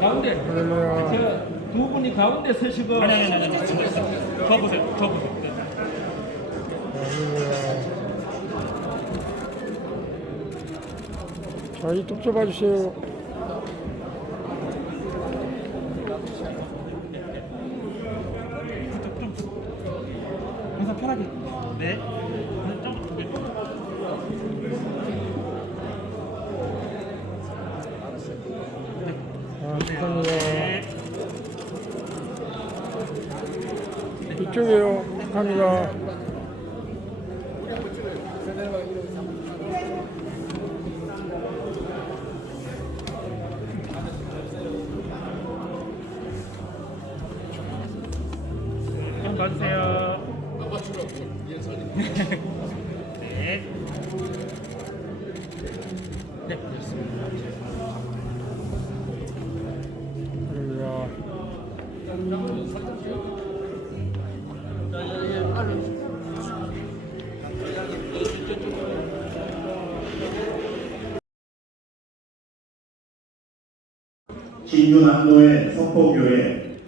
가운데. 저 두 분이 가운데 서시고. 아니. 저 보세요. 네. 자, 이쪽 좀 봐주세요. 항상 편하게. 네. 감사합니다. 이쪽이요. 감사합니다. 좀 봐주세요. 네. 네, 그렇습니다. 신주남로의 석포교회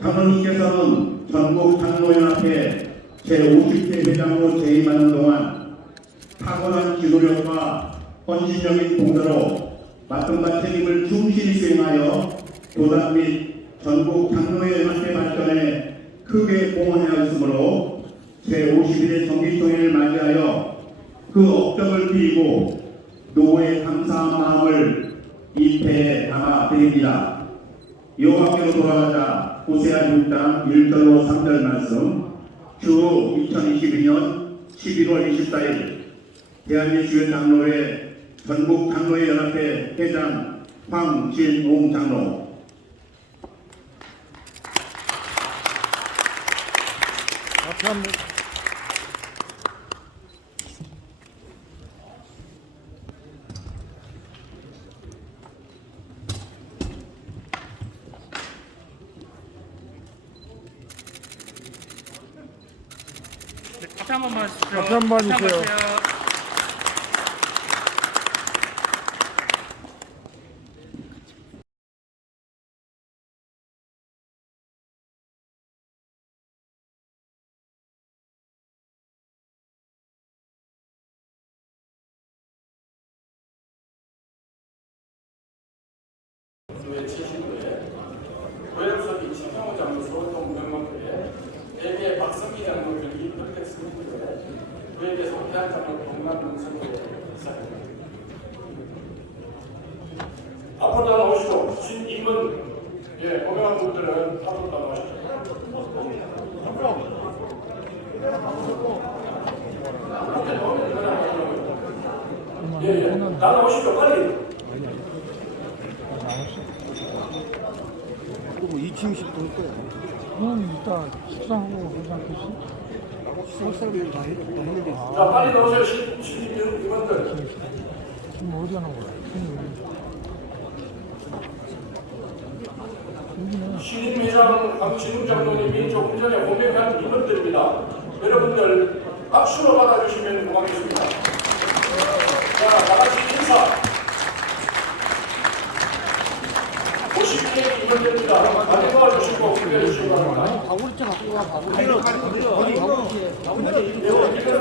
장로님께서는 전국 장로연합회 제50회 회장으로 재임하는 동안 탁월한 지도력과 헌신적인 봉사로 맡은 바 책임을 충실히 수행하여 교단 및 전국 장로연합회 발전에 크게 공헌하였으므로 제51회 정기총회를 맞이하여 그 업적을 빌고 노후의 감사한 마음을 입회에 담아 드립니다. 여호와께로 돌아가자 호세아 6장 1절로 3절 말씀. 주 2022년 11월 24일 대한민주주의 장로회 전국 장로회 연합회 회장 황진홍 장로. 앞에 한번. 앞에 한 번만 하시죠. 앞에 한번 해주세요. 고향석이 최경호 장로 소동 명목교회 대개 박성기 장로 경기 평택스님교회 교회에서 태안 장로 동남농성교회 사입니다. 앞으로 다 나오시고 신임은 고명한 분들은 앞으로 다 나오시죠. 다 나오시죠 빨리. 그리고 2층씩 돌 거야. 그럼 이따 식사하고 괜찮겠어? 식사를 다 했는데. 자 빨리 나오세요 신임 임원들. 지금 어디 하는 거야? 신임 회장 강진웅 장로님이 조금 전에 호명한 임원들입니다. 여러분들 박수로 받아주시면 고맙겠습니다. 자, 나같이 인사. 50개 임원들입니다. 많이 도와주시고 기대해 주시기 바랍니다. 바구니째 갖고 와.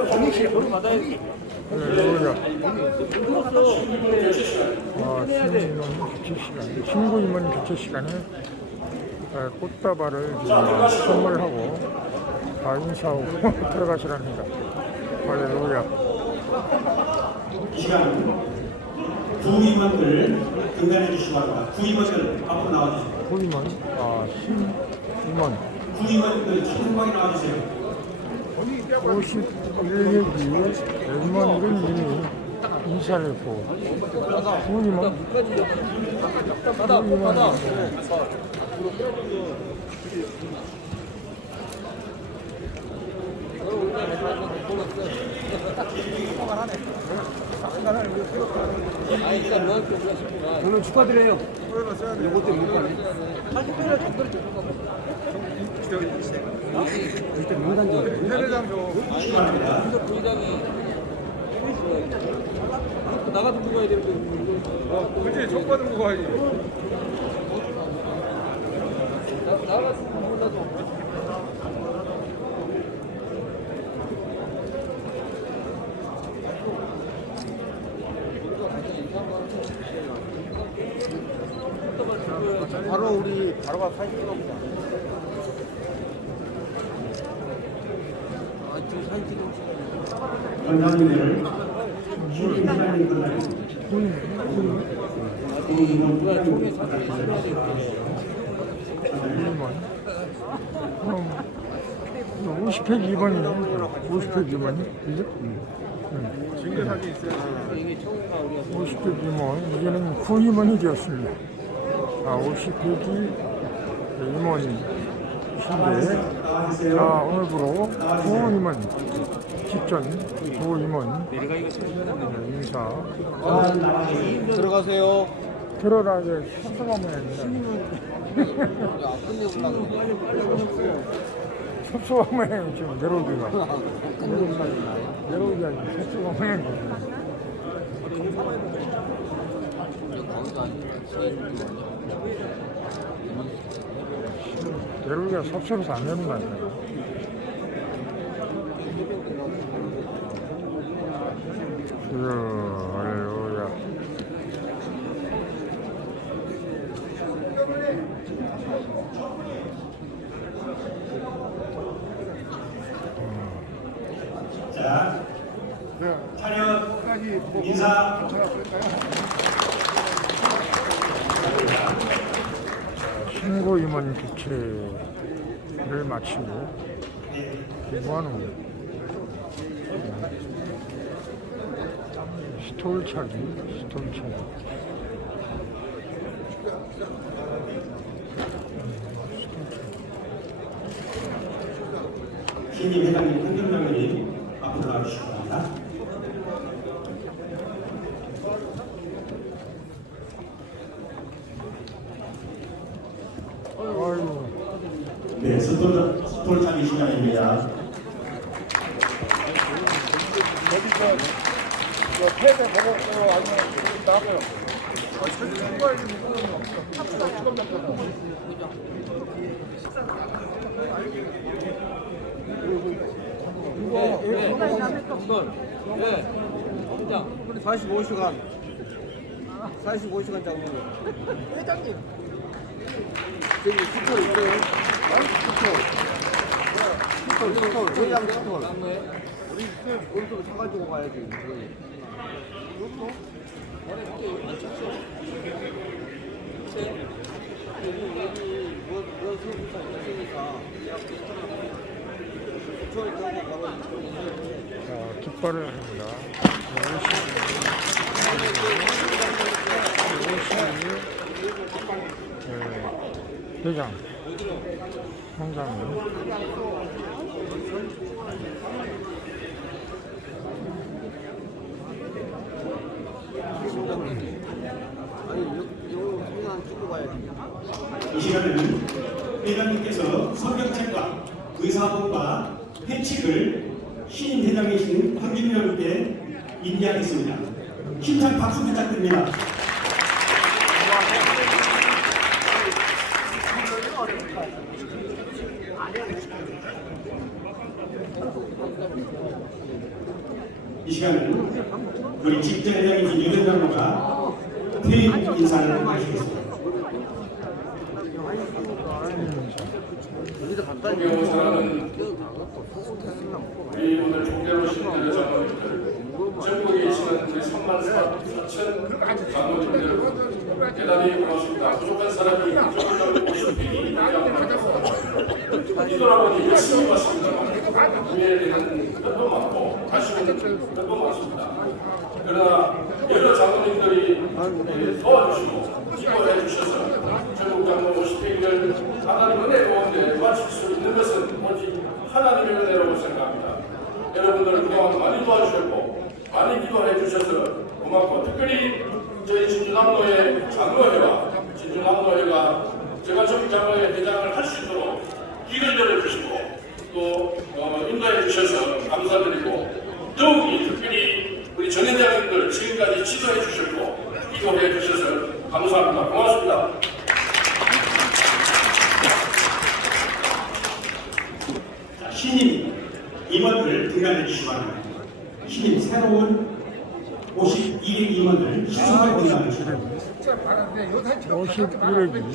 바구니째 바로 받아야지. 친구 임원 교체 시간에 꽃다발을 선물하고 다 인사하고 들어가시랍니다. 할렐루야. 이 시간 구임원들 등단해 주시기 바랍니다. 구임원들 앞으로 나와주세요. 구임원, 신임원. 구임원들 천국방에 나와주세요. 51일 임원들은 이미 인사를 했고 구임원. 오늘 축하드려요. 이것 때문에 못 가네. 일단 민간적으로. 바랍니다. 나가서 먹어야 되는데. 그치, 총 받은 거 가야지. 나가서 먹는다도. 바로 우리 바로가 사진 찍어보자. 아, 지금 사진 찍는 시간이야. 건강님들 신임회장님 건강 누가 총회 사진 찍어야 되는데. 50페이지 2번이네. 50페이지 2번이? 이제? 증거 사진 있어요. 이게 총회가 우리가 50페이지 2번. 이제는 9임원이 되었습니다. 50페이지 2번인데. 자, 오늘부로 9임원. 직전 9임원. 인사. 들어가세요. 들어가게 섭섭하면 됩니다. 야, 끝내보려고. 섭섭하면 지금 내려오기가. 내려오기가 섭섭하면 내려오기가 섭섭해서 안 되는 거 아니에요. 할렐루야. 자, 차렷 인사. 신고 임원 교체를 마치고 뭐 하는 거야? 스톨 차기. 신임 회장님, 행정장관님 앞으로 나와주시기 바랍니다. 아이고. 네, 스톨 차기 시간입니다. 패드 먹었고 아니면 나가요. 추가해주면 네. 팀장, 45시간. 45시간 잡는 거. 회장님. 저기 스톨 있어요? 스톨. 회장 스톨. 우리 오른쪽으로 사가지고 가야지. 자, 깃발을 합니다. 50. 회장, 성장님. 아니, 이거 그냥 찍고 가야지. 이 시간은 회장님께서 성경책과 의사봉과 회칙을 신임 회장이신 황진민 의원께 인지하겠습니다. 힘찬 박수 부탁드립니다. 이 시간은 우리 직전 회장이신 유전 장로가 퇴임 인사를 하시겠습니다. 동경사는 우리 오늘 종대로 신들의 장로님들 전국에 계시는 우리 34,000 장로님들 대단히 고맙습니다. 부족한 사람이 부족한 모습이 이돌아보니 열심히 봤습니다만 후회되는 몇번 많고 다시는 몇번 많습니다. 그러나 여러 장로님들이 도와주시고 기도해 주셔서 전국 장로 50회를 하나님 은혜 가운데 마칠 수 있는 것은 오직 하나님의 은혜라고 생각합니다. 여러분들 그동안 많이 도와주셨고 많이 기도해 주셔서 고맙고 특별히 저희 진주남로회 장로회와 진주남로회가 제가 전국 장로회 회장을 할 수 있도록 길을 열어주시고 또 인도해 주셔서 감사드리고 더욱이 특별히 우리 전 회장님들 지금까지 지도해 주셨고 기도해 주셔서 감사합니다. 고맙습니다. 자, 신임 임원들 등단해 주시기 바랍니다. 신임 새로운 52대 임원들 신속하게 등단해 주시기 바랍니다. 진짜 많은데 요새 51일기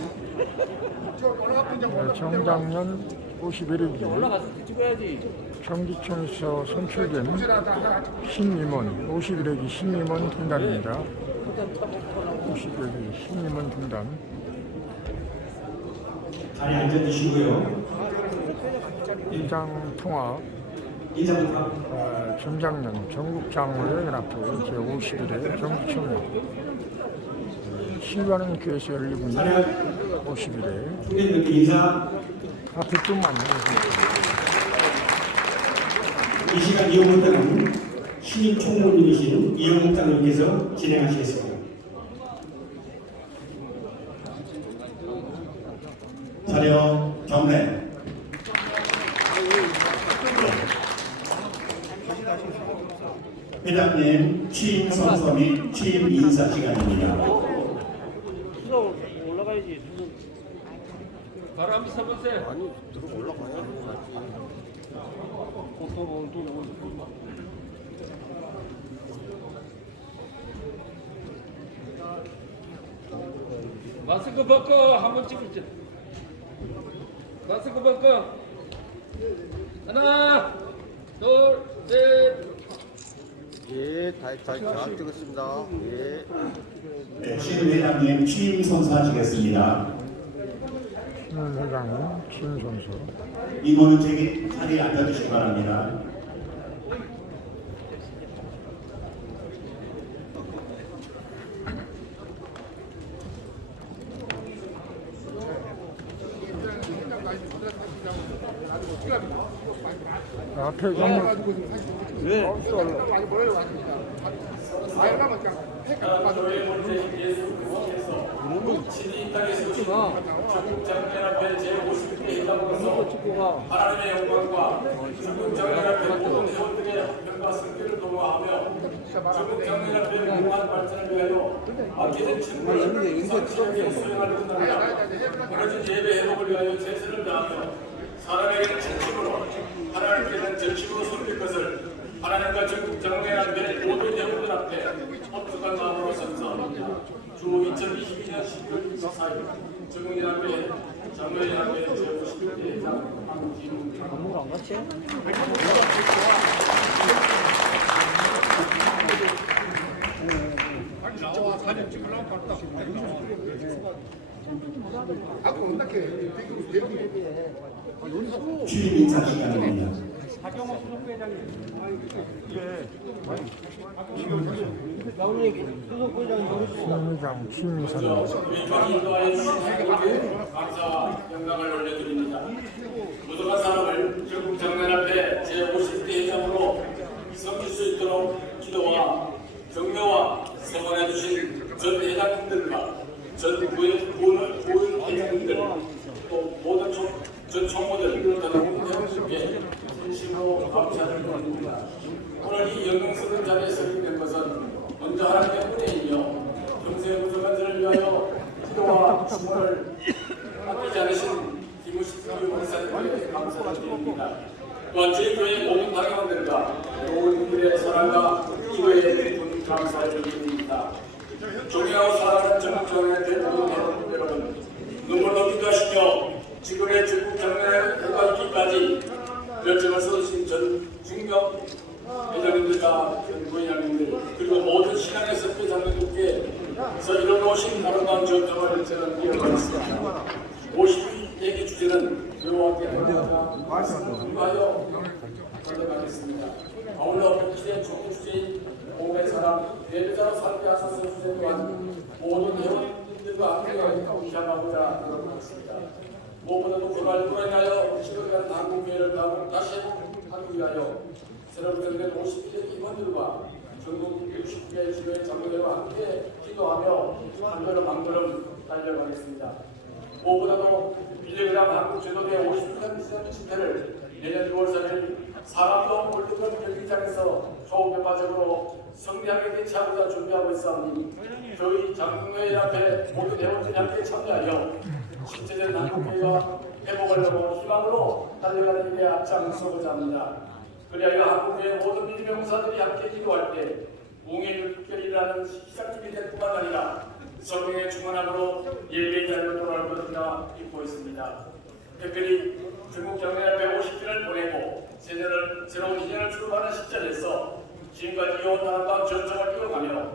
정당년 51일기 올라가서 찍어야지. 경기청에서 선출된 신임원 51일기 신임원 등단입니다. 51일기 신임원 등단. 자리에 앉아주시고요. 입장 통합 인사부터 전장년 전국장로연합회 제51회 경기청회 실관은 교회에서 열리고 있는 51회 총회님께 인사. 앞에뿐만 아니라 이 시간 이용문단은 신임 총무님이신 이영국 장님께서 진행하시겠습니다. 촬영 경례. 회장님 취임 선서 및 취임 인사 시간입니다. 올라가야지. 바로 한번 서보세요. 아니, 들어 올라가야 마스크 벗고 한번 찍을게. 마스크 벗고 하나, 둘, 셋. 예, 잘 찍었습니다. 예. 네, 신 회장님 취임 선서하시겠습니다. 신원 회장님 취임 선서. 임원은 자리에 앉아주시기 바랍니다. 앞에 정말 저희 문제 예수 그리스도께서 진리 이 땅에서 오신 전국장로연합회 제50회 회장으로서 하나님의 영광과 전국장로연합회 모든 회원들의 형편과 승리를 도모하며 전국장로연합회 무한 발전을 위하여 맡겨진 직무를 성실하게 수행할 뿐더러 무너진 예배 회복을 위하여 최선을 다하며 사람에게는 진심으로 하나님께는 전심으로 섬길 것을 하나님과 전국장로연합회 모든 회원들 앞에 엄숙한 마음으로 선서 주 2022년 12월 24일 전국연합회 장로연합회 제50대 회장 황기문 안무가 안 같이? 나와 사진 찍으려고 봤다. 아까 온다게 취임 인사 시간입니다. 신회장 취임 선서. 위원이 인도하여 주신 하나님께 감사와 영광을 올려드립니다. 무도한 사람을 전국장로연합회 제50대 회장으로 섬길 수 있도록 기도와 격려와 세번해 주신 전 회장님들과 전 부원 회장님들 또 모든 전 총무들 모든 회원들께 진심으로 감사를 드립니다. 오늘 이 영광스러운 자리에 서게 된 것은 먼저 하나님의 은혜이며 평생 부족한 자를 위하여 기도와 축원을 아끼지 않으신 김우식 교육원사님께 감사를 드립니다. 또한 저희 교회 모든 당회원들과 모든 분들의 사랑과 기도에 깊은 감사를 드립니다. 존경하고 사랑하는 전국장로연합회 모든 회원 여러분, 눈물로 기도하시며 지금의 전국장로연합회가 있기까지 열정을 쏟으신 전 중경 회장님들과 부회장님들 그리고 모든 신앙의 선배 장로님께서 이뤄놓으신 아름다운 전통을 저는 이어가겠습니다. 52회기 주제는 교회와 깨끗한 말씀을 공부하여 전해가겠습니다. 아울러 백지의 총회 주제인 몸의 사랑, 예배자로 살게 하소서 주제 또한 모든 회원님들과 함께 공감하고자 노력하겠습니다. 무엇보다도 개발로 인하여 지금까지 한국교회를 다시 회복하기 위하여 새로 선정된 51대 임원들과 전국 60개 지도의 장로들과 함께 기도하며 한 걸음 한 걸음 달려가겠습니다. 무엇보다도 빌리그램 한국 제도대 50주년 집회를 내년 6월 3일 사람도 월드컵 경기장에서 초음파적으로 성대하게 대처하고자 준비하고 있사오니 저희 장흥회 앞에 모든 회원들이 함께 참여하여 신체적 한국회가 회복하려고 희망으로 달려가는 일에 앞장서고자 합니다. 그리하여 한국회의 모든 민병사들이 함께 기도할 때 웅의 특별이라는 시작점이 될 뿐만 아니라 성령의 충만함으로 예배의 자리로 돌아올 것이라 믿고 있습니다. 특별히 중국 경례 150주년을 보내고 새로운 2년을 출발하는 시점에서 지금까지 이어온 나라와 전통을 이어가며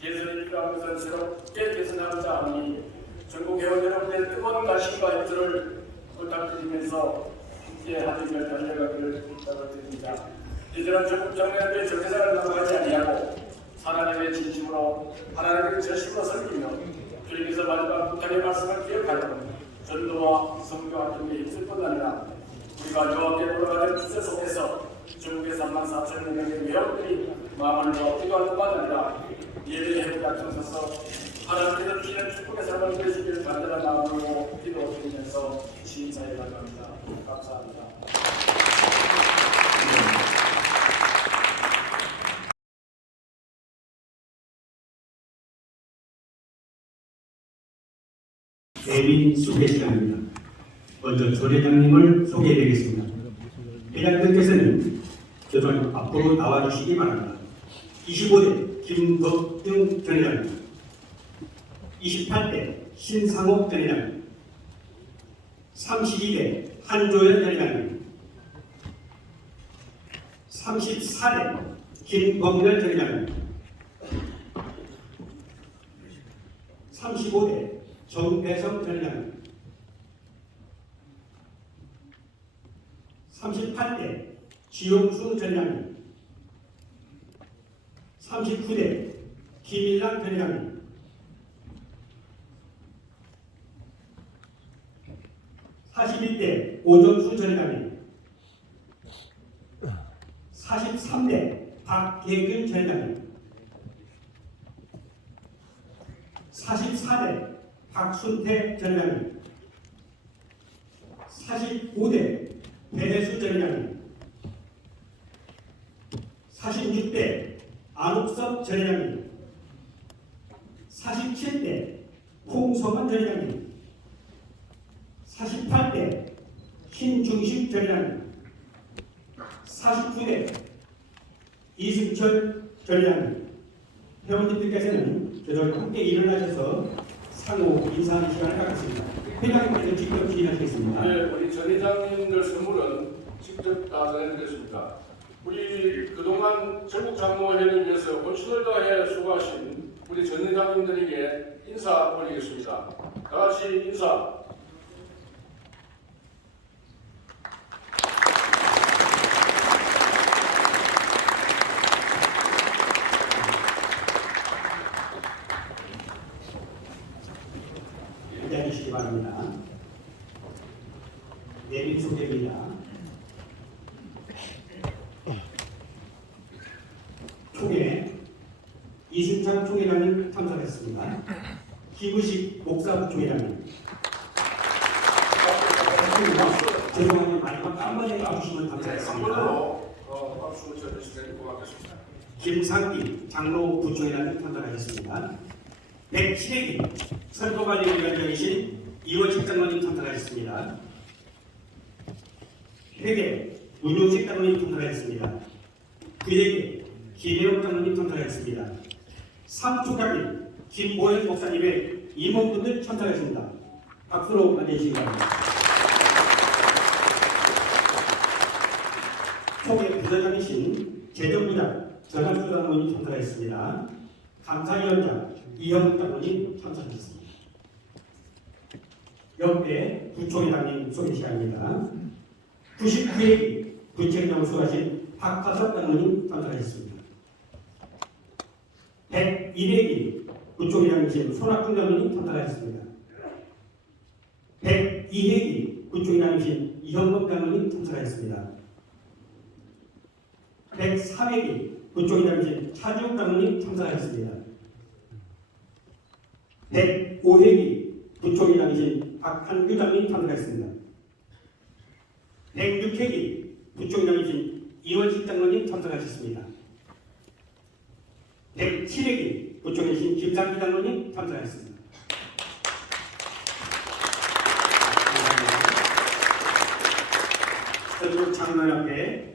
개선이 필요한 것은 새롭게 개선하고자 하니 전국 회원 여러분의 뜨거운 관심과 협조를 부탁드리면서 함께 하늘을 달려가기를 부탁드립니다. 이제는 전국 경례의 정세상을 넘어가지 아니하고 하나님의 진심으로 하나님의 전심으로 섬기며 주님께서 마지막 부탁의 말씀을 기억하여 전도와 성교와 등에 힘쓸 뿐 아니라 우리가 여호와께 돌아가는 주제 속에서 중국의 34,000명의 회원들이 마음을 모아 기도할 뿐만 아니라 예배의 회복에 앞장서서 하나님께서 주시는 축복의 삶을 누리시길 간절한 마음으로 기도드리면서 시인사에 나갑니다. 감사합니다. 대민 소개 시간입니다. 먼저 조 회장님을 소개해드리겠습니다. 회장님께서는 조장 앞으로 나와주시기 바랍니다. 25대 김덕등 전 회장님, 28대 신상옥 전 회장님, 32대 한조연 전 회장님, 34대 김범렬 전 회장님, 35대 정배성 전 회장님, 38대 지용수 전 회장님, 39대 김일랑 전 회장님, 41대 오정수 전 회장님, 43대 박혜균 전 회장님, 44대 박순태 전 회장님, 45대 배혜수 전 회장님, 46대 안옥섭 전 회장님, 47대 홍성환 전 회장님, 48대 신중식 전 회장님, 49대 이승철 전 회장님, 회원님들께서는 저희와 함께 일어나셔서 상호 인사하는 시간을 갖겠습니다. 회장님께서 직접 진행하시겠습니다. 네, 우리 전 회장님들 선물은 직접 다 전해드렸습니다. 우리 그동안 전국 장로회를 위해서 혼신을 다해 수고하신 우리 전 회장님들에게 인사 올리겠습니다. 다 같이 인사. 기다리시기 바랍니다. 내민 소개입니다. 총회 이승찬 총회장님 참석했습니다. 김우식 목사부총회장님. 죄송합니다. 마지막 한마디 해주시면 감사하겠습니다. 박수 쳐주시면 고맙겠습니다. 김상기 장로 부총회장님 참석하셨습니다. 107회기 선거관리위원장이신 이원식 장로님 참석하셨습니다. 회계 문용식 장로님 참석하셨습니다. 그에게 김혜옥 장로님 참석하셨습니다. 삼총장님 김보현 목사님의 임원분들 참석하셨습니다. 박수로 맞이해주시기 바랍니다. 총회 부서장이신 재정부장 전학수 장로님 참석하셨습니다. 감사위원장 이형 장로님 참석하셨습니다. 옆에 부총회장님 소개 시간입니다. 99회기 부총회장을 수고하신 박하섭 장로님 참석하셨습니다. 101회기 부총회장이신 손학훈 장로님 참석하셨습니다. 102회기 부총회장이신 이형범 장로님 참석하셨습니다. 104회기 부총회장이신 차주욱 장로님 참석하셨습니다. 105회기 부총회장이신 박한규 장로님 참석하셨습니다. 106회기 부총회장이신 이원식 장로님 참석하셨습니다. 107회기 부총에 계신 김상기 장로님 참석하셨습니다. 전국 장로연합회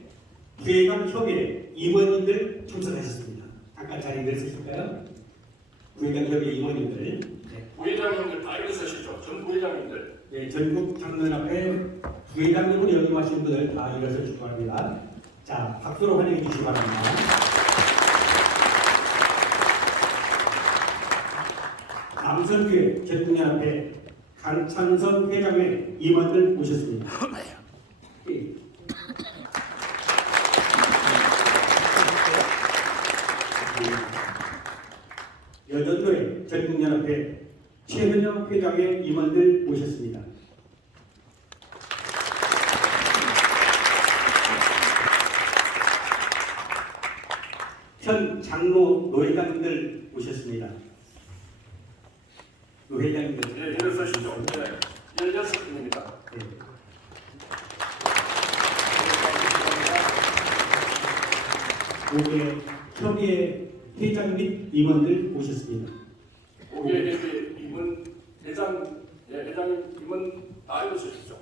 부회장 협의회 임원님들 참석하셨습니다. 잠깐 자리를 쓰실까요? 부회장 협의회 임원님들. 네. 부회장님들 다 일어서시죠. 전 부회장님들. 네, 전국 장로연합회 부회장님으로 역임하신 분들 다 일어서 주시기 바랍니다. 자, 박수로 환영해 주시기 바랍니다. 남선교회 전국연합회 강찬선 회장의 임원들 모셨습니다. 예. 여전교회 전국연합회 최은영 회장의 임원들 모셨습니다. 현 장로 노회장님들 모셨습니다. 노회장님들. 예, 일어서시죠. 네. 16분입니다. 네. 오후에 협의회 회장 및 임원들 모셨습니다. 오게 임원 회장, 예, 회장님 임원 다 일어서시죠.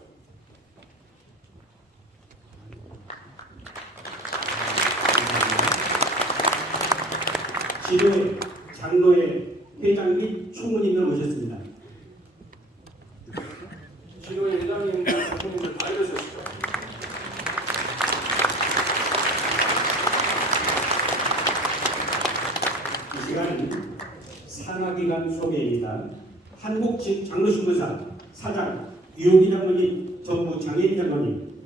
지도회 장로회 회장 및 총무님을 모셨습니다. 지도의 회장님들, 장로님들 다 일어서시죠. 이 시간은 산하기관 소개입니다. 한국장로신문사 사장 유호기 장로님, 전부 장혜인 장로님,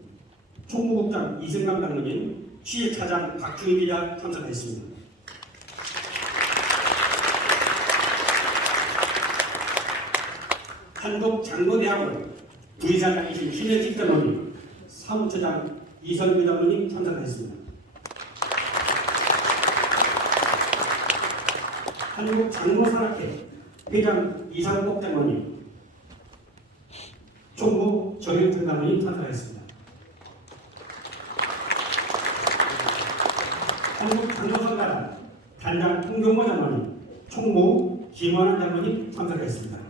총무국장 이승남 장로님, 취재차장 박주희 기자 참석했습니다. 한국장로대학원 부이사장이신 신현식 장로님, 사무처장 이선규 장로님 참석했습니다. 한국장로산학회 회장 이상복 장로님, 총무 정영준 장로님 참석했습니다. 한국장로성가단 단장 홍경모 장로님, 총무 김원환 장로님 참석했습니다.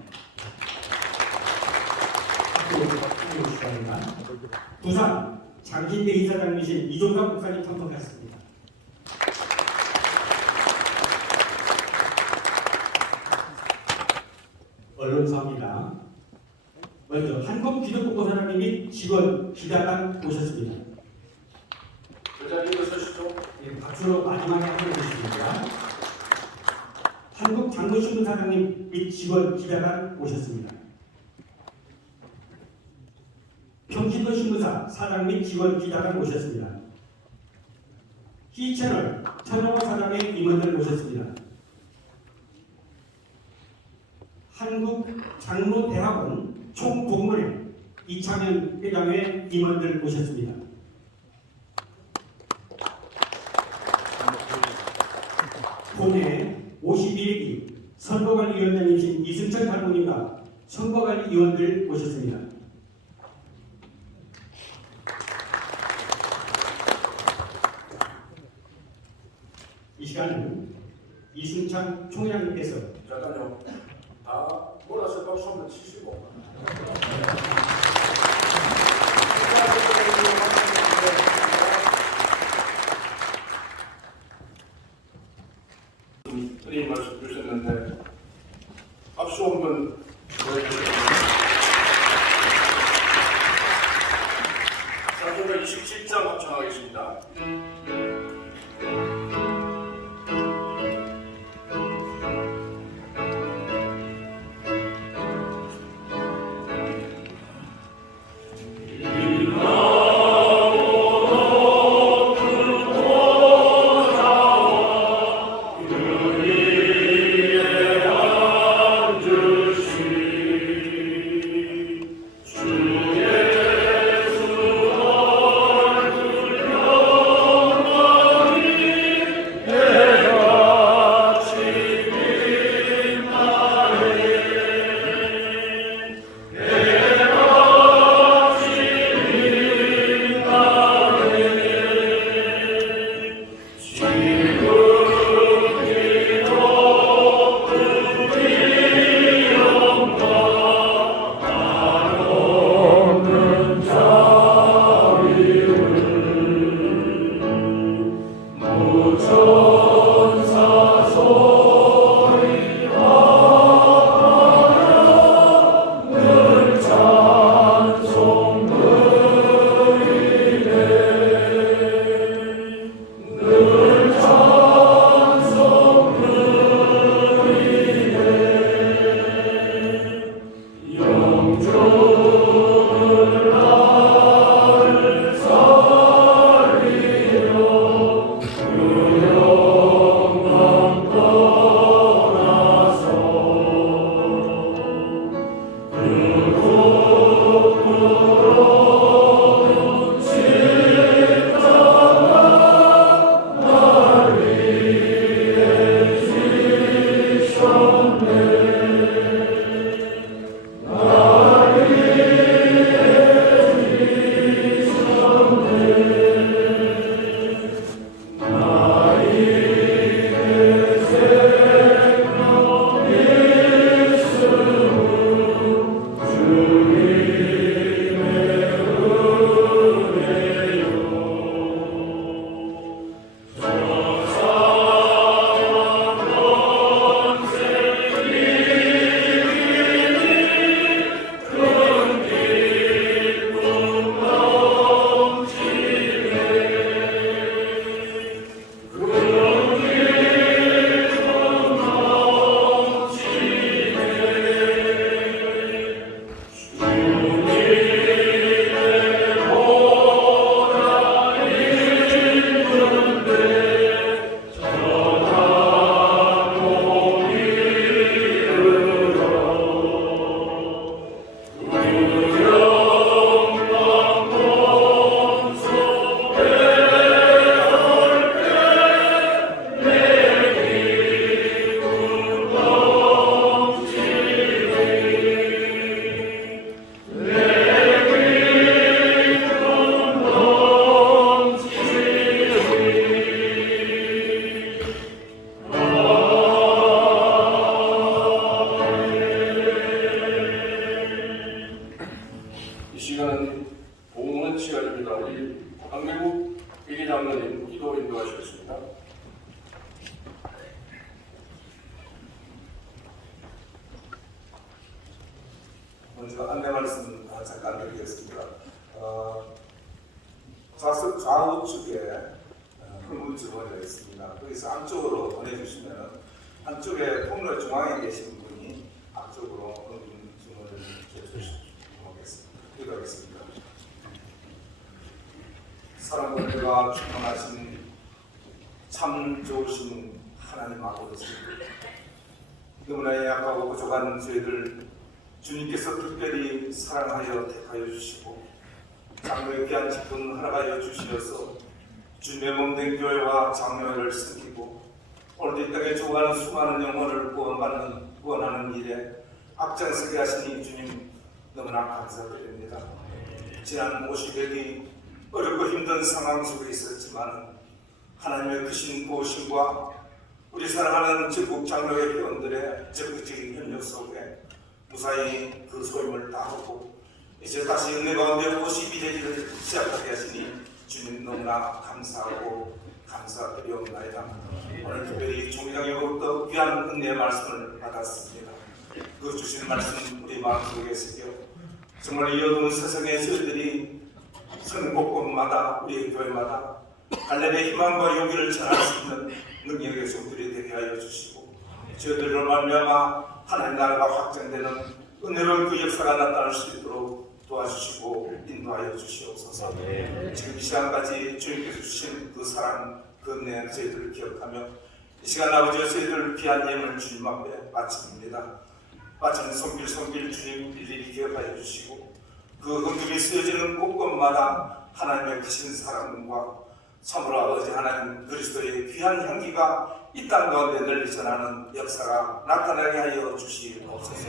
부산 장신대 이사장이신 이종갑 목사님 참석했습니다. 언론사입니다. 먼저 한국기독국사장님이 직원 기자단 모셨습니다. 그 자리에 일어서시죠. 예, 박수로 마지막에 함께 해주십니다. 한국장로신문사장님 및 직원 기자단 모셨습니다. 평신도 신문사 사장 및 직원 기자단 모셨습니다. 희채널 천호원 사장의 임원들 모셨습니다. 한국장로대학원 총동문회 이창현 회장의 임원들 모셨습니다. 본회 51기 선거관리위원장이신 이승철 장로님과 선거관리위원들 모셨습니다. 이 시간은 이승찬 총회장님께서 잠깐요. 다 몰아서 박수 한번 치시고. 드린 말씀 주셨는데 박수 한번 보여주세요. 사도가 27장 합창하겠습니다. 주의 먼저 안내 말씀 잠깐 드리겠습니다. 좌우측에 흙물 주머니가 있습니다. 거기서 안쪽으로 보내주시면 안쪽에 통로 중앙에 계신 분이 앞쪽으로 흙물 주머니를 기도하겠습니다. 사랑과 충만하신 참 좋으신 하나님 아버지, 너무나 약하고 부족한 저희들 주님께서 특별히 사랑하여 택하여 주시고 장로의 귀한 직분 허락하여 주시어서 주님의 몸된 교회와 장로회를 섬기고 오늘도 이 땅에 죽어가는 수많은 영혼을 구원하는 일에 앞장서게 하시니 주님 너무나 감사드립니다. 지난 50여기 어렵고 힘든 상황 속에 있었지만 하나님의 크신 보호심과 우리 사랑하는 전국 장로회 회원들의 적극적인 협력 속에 무사히 그 소임을 다하고 이제 다시 은혜 가운데 52대기를 시작하게 하시니 주님 너무나 감사하고 감사드리옵나이다. 오늘 특별히 총회장으로부터 귀한 은혜의 말씀을 받았습니다. 그 주신 말씀 우리 마음속에 새겨 정말 이 어두운 세상에 저희들이 선 곳곳마다 우리 교회마다 갈렙의 희망과 용기를 전할 수 있는 능력의 종들이 되게 하여 주시고 저희들로 말미암아 하나님 나라가 확장되는 은혜로운 그 역사가 나타날 수 있도록 도와주시고 인도하여 주시옵소서. 지금 이 시간까지 주님께서 주신 그 사랑, 그 은혜 저희들을 기억하며 이 시간 아버지 저희들 귀한 예물 주님 앞에 바칩니다. 바치는 손길 주님 일일이 기억하여 주시고 그 헌금이 쓰여지는 곳곳마다 하나님의 크신 사랑과 참으로 아버지 하나님 그리스도의 귀한 향기가 이 땅 가운데 널리 전하는 역사가 나타나게 하여 주시옵소서.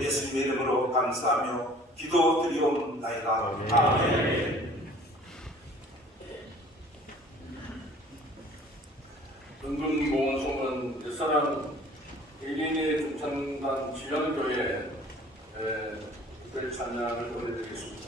예수님의 이름으로 감사하며 기도드리옵나이다. 아멘. 은근보훈송은 옛사람 예린의 중창단 지연교회 특별 찬양을 보내드리겠습니다.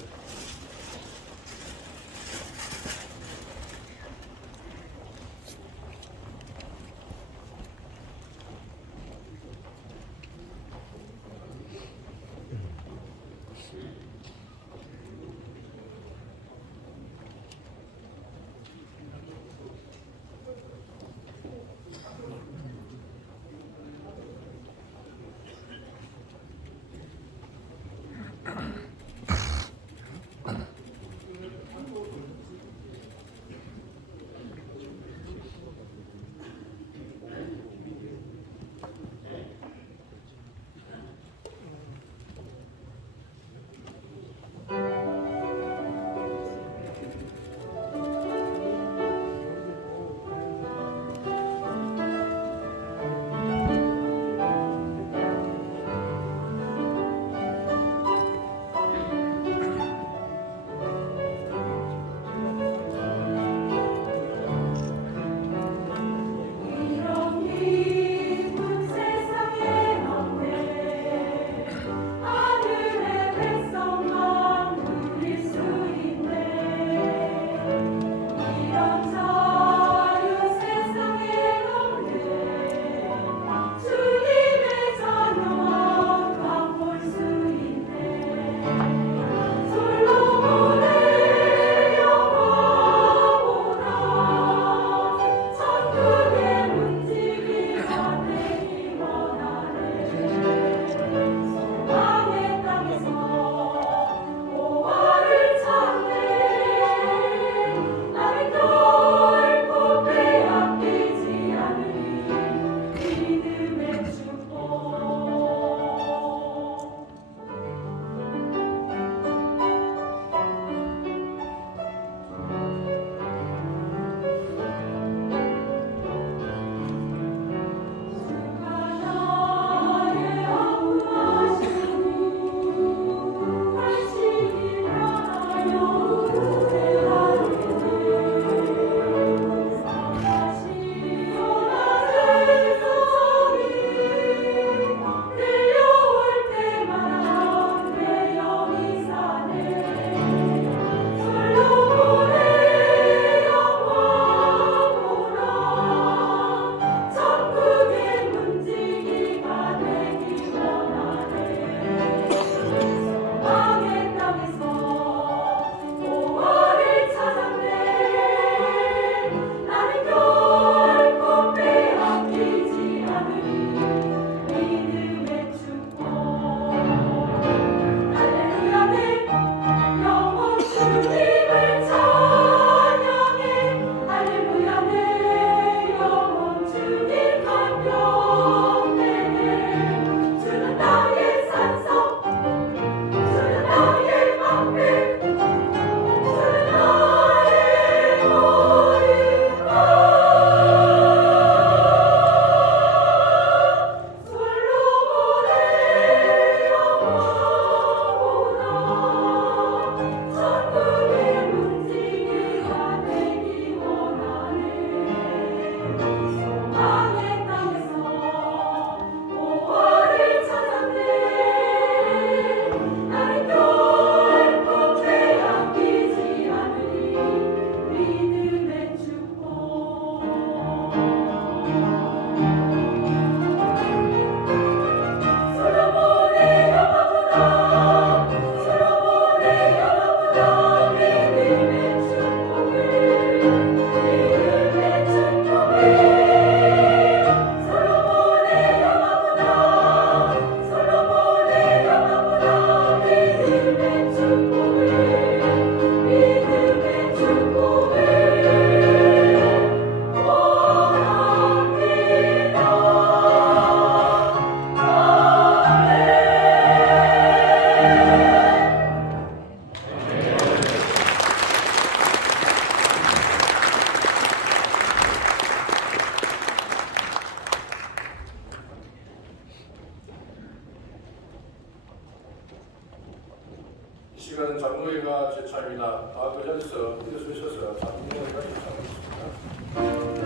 시간은 장로회가 제차입니다. 그 자리에서 일어서셔서 장로회가 제차하겠습니다.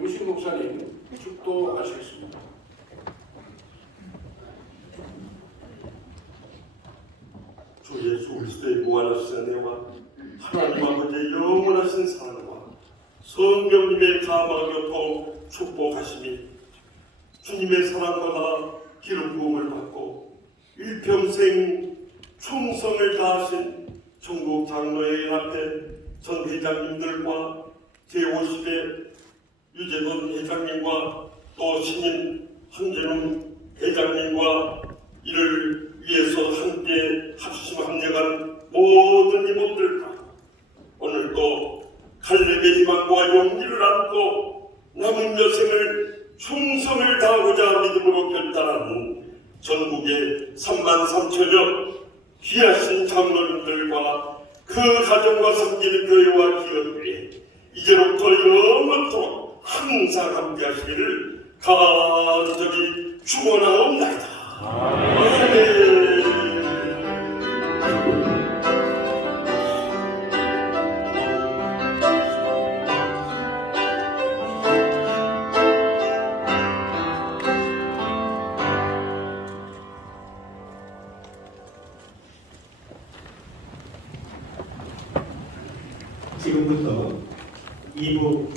유신 목사님 축도하시겠습니다. 주 예수 그리스도의 무한하신 은혜와 하나님 아버지의 영원하신 사랑과 성령님의 감화교통 축복하심이 주님의 사랑과 기름 부음을 받고 일평생 충성을 다하신 전국 장로회 앞에 전 회장님들과 제50회 유재돈 회장님과 또 신임 한진웅 회장님과 이를 위해서 함께 합심 합력한 모든 이모들과 오늘도 갈렙의 희망과 용기를 안고 남은 여생을 충성을 다하고자 믿음으로 결단한 전국의 33,000여 귀하신 장로님들과 그 가정과 섬기는 교회와 기업에 이제부터 영원토록 항상 함께 하시기를 간절히 축원하옵나이다. 아멘. 지금부터 2부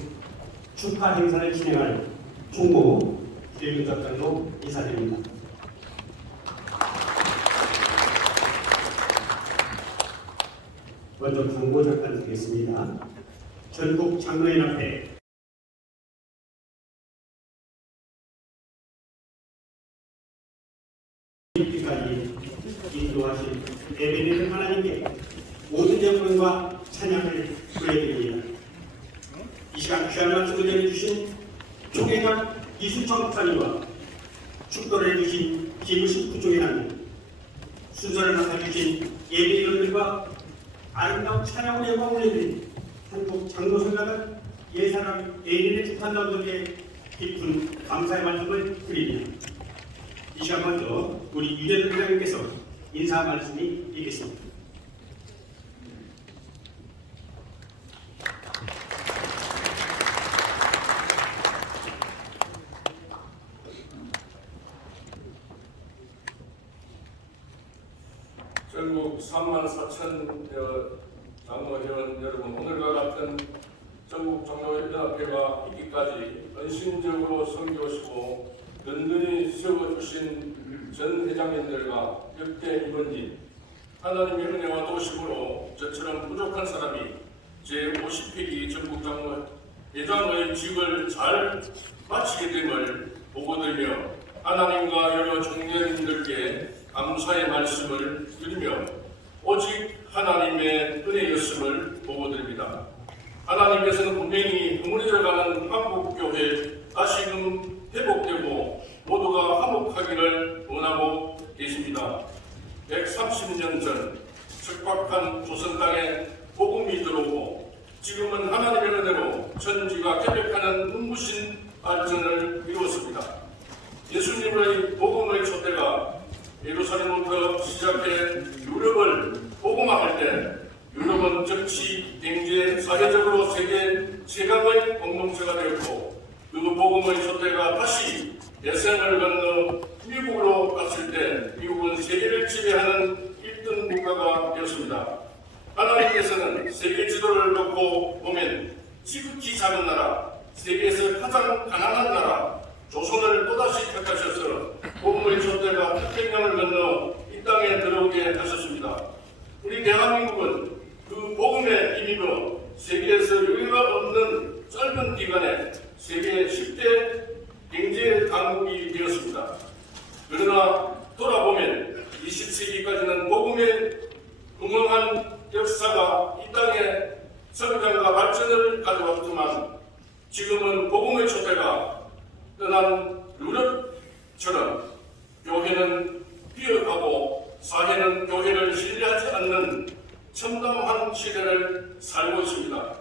축하 행사를 진행할 총무 김윤석 장로 인사드립니다. 먼저 광고 잠깐 드리겠습니다. 전국 장로인 앞에 까지 인도하신 예배드리는 하나님께 모든 영광과 찬양을 드립니다. 이 시간 귀한 말씀을 전해주신 총회장 이순천 목사님과 축도를 해주신 김우신 부총회장님, 순서를 맡아주신 예배위원들과 아름다운 찬양의 영광을 올려드린 한국 장로선교단 예사랑 예인의 축한자분들께 깊은 감사의 말씀을 드립니다. 이 시간 먼저 우리 유재돈 회장님께서 인사 말씀이 있겠습니다. 전국 34,000여 장로회원 여러분, 오늘과 같은 전국 장로연합회가 있기까지 헌신적으로 섬기시고 든든히 세워주신 전 회장님들과 역대 임원진, 하나님의 은혜와 도심으로 저처럼 부족한 사람이 제50회기 전국 장로회장의 직을 잘 마치게 됨을 보고드리며 하나님과 여러 종교인들께 감사의 말씀을 드리며 오직 하나님의 은혜였음을 보고드립니다. 하나님께서는 분명히 흐물해져가는 한국교회 다시금 회복되고 모두가 화목하기를 원하고 계십니다. 130년 전 척박한 조선 땅에 복음이 들어오고 지금은 하나님의 은혜로 천지가 개벽하는 눈부신 발전을 이루었습니다. 예수님의 복음의 초대가 예루살렘부터 시작해 유럽을 복음화할 때 유럽은 정치, 경제, 사회적으로 세계 최강의 공동체가 되었고 그 복음의 초대가 다시 대서양을 건너 미국으로 갔을 때 미국은 세계를 지배하는 1등 국가가 되었습니다. 하나님께서는 세계 지도를 놓고 보면 지극히 작은 나라, 세계에서 가장 가난한 나라 조선을 또다시 택하셔서 복음의 초대가 태평양을 건너 이 땅에 들어오게 하셨습니다. 우리 대한민국은 그 복음에 힘입어 세계에서 여유가 없는 짧은 기간에 세계 10대 경제 강국이 되었습니다. 그러나 돌아보면 20세기까지는 복음의 흥황한 역사가 이 땅에 성장과 발전을 가져왔지만 지금은 복음의 초대가 떠난 유럽처럼 교회는 비어가고 사회는 교회를 신뢰하지 않는 첨단한 시대를 살고 있습니다.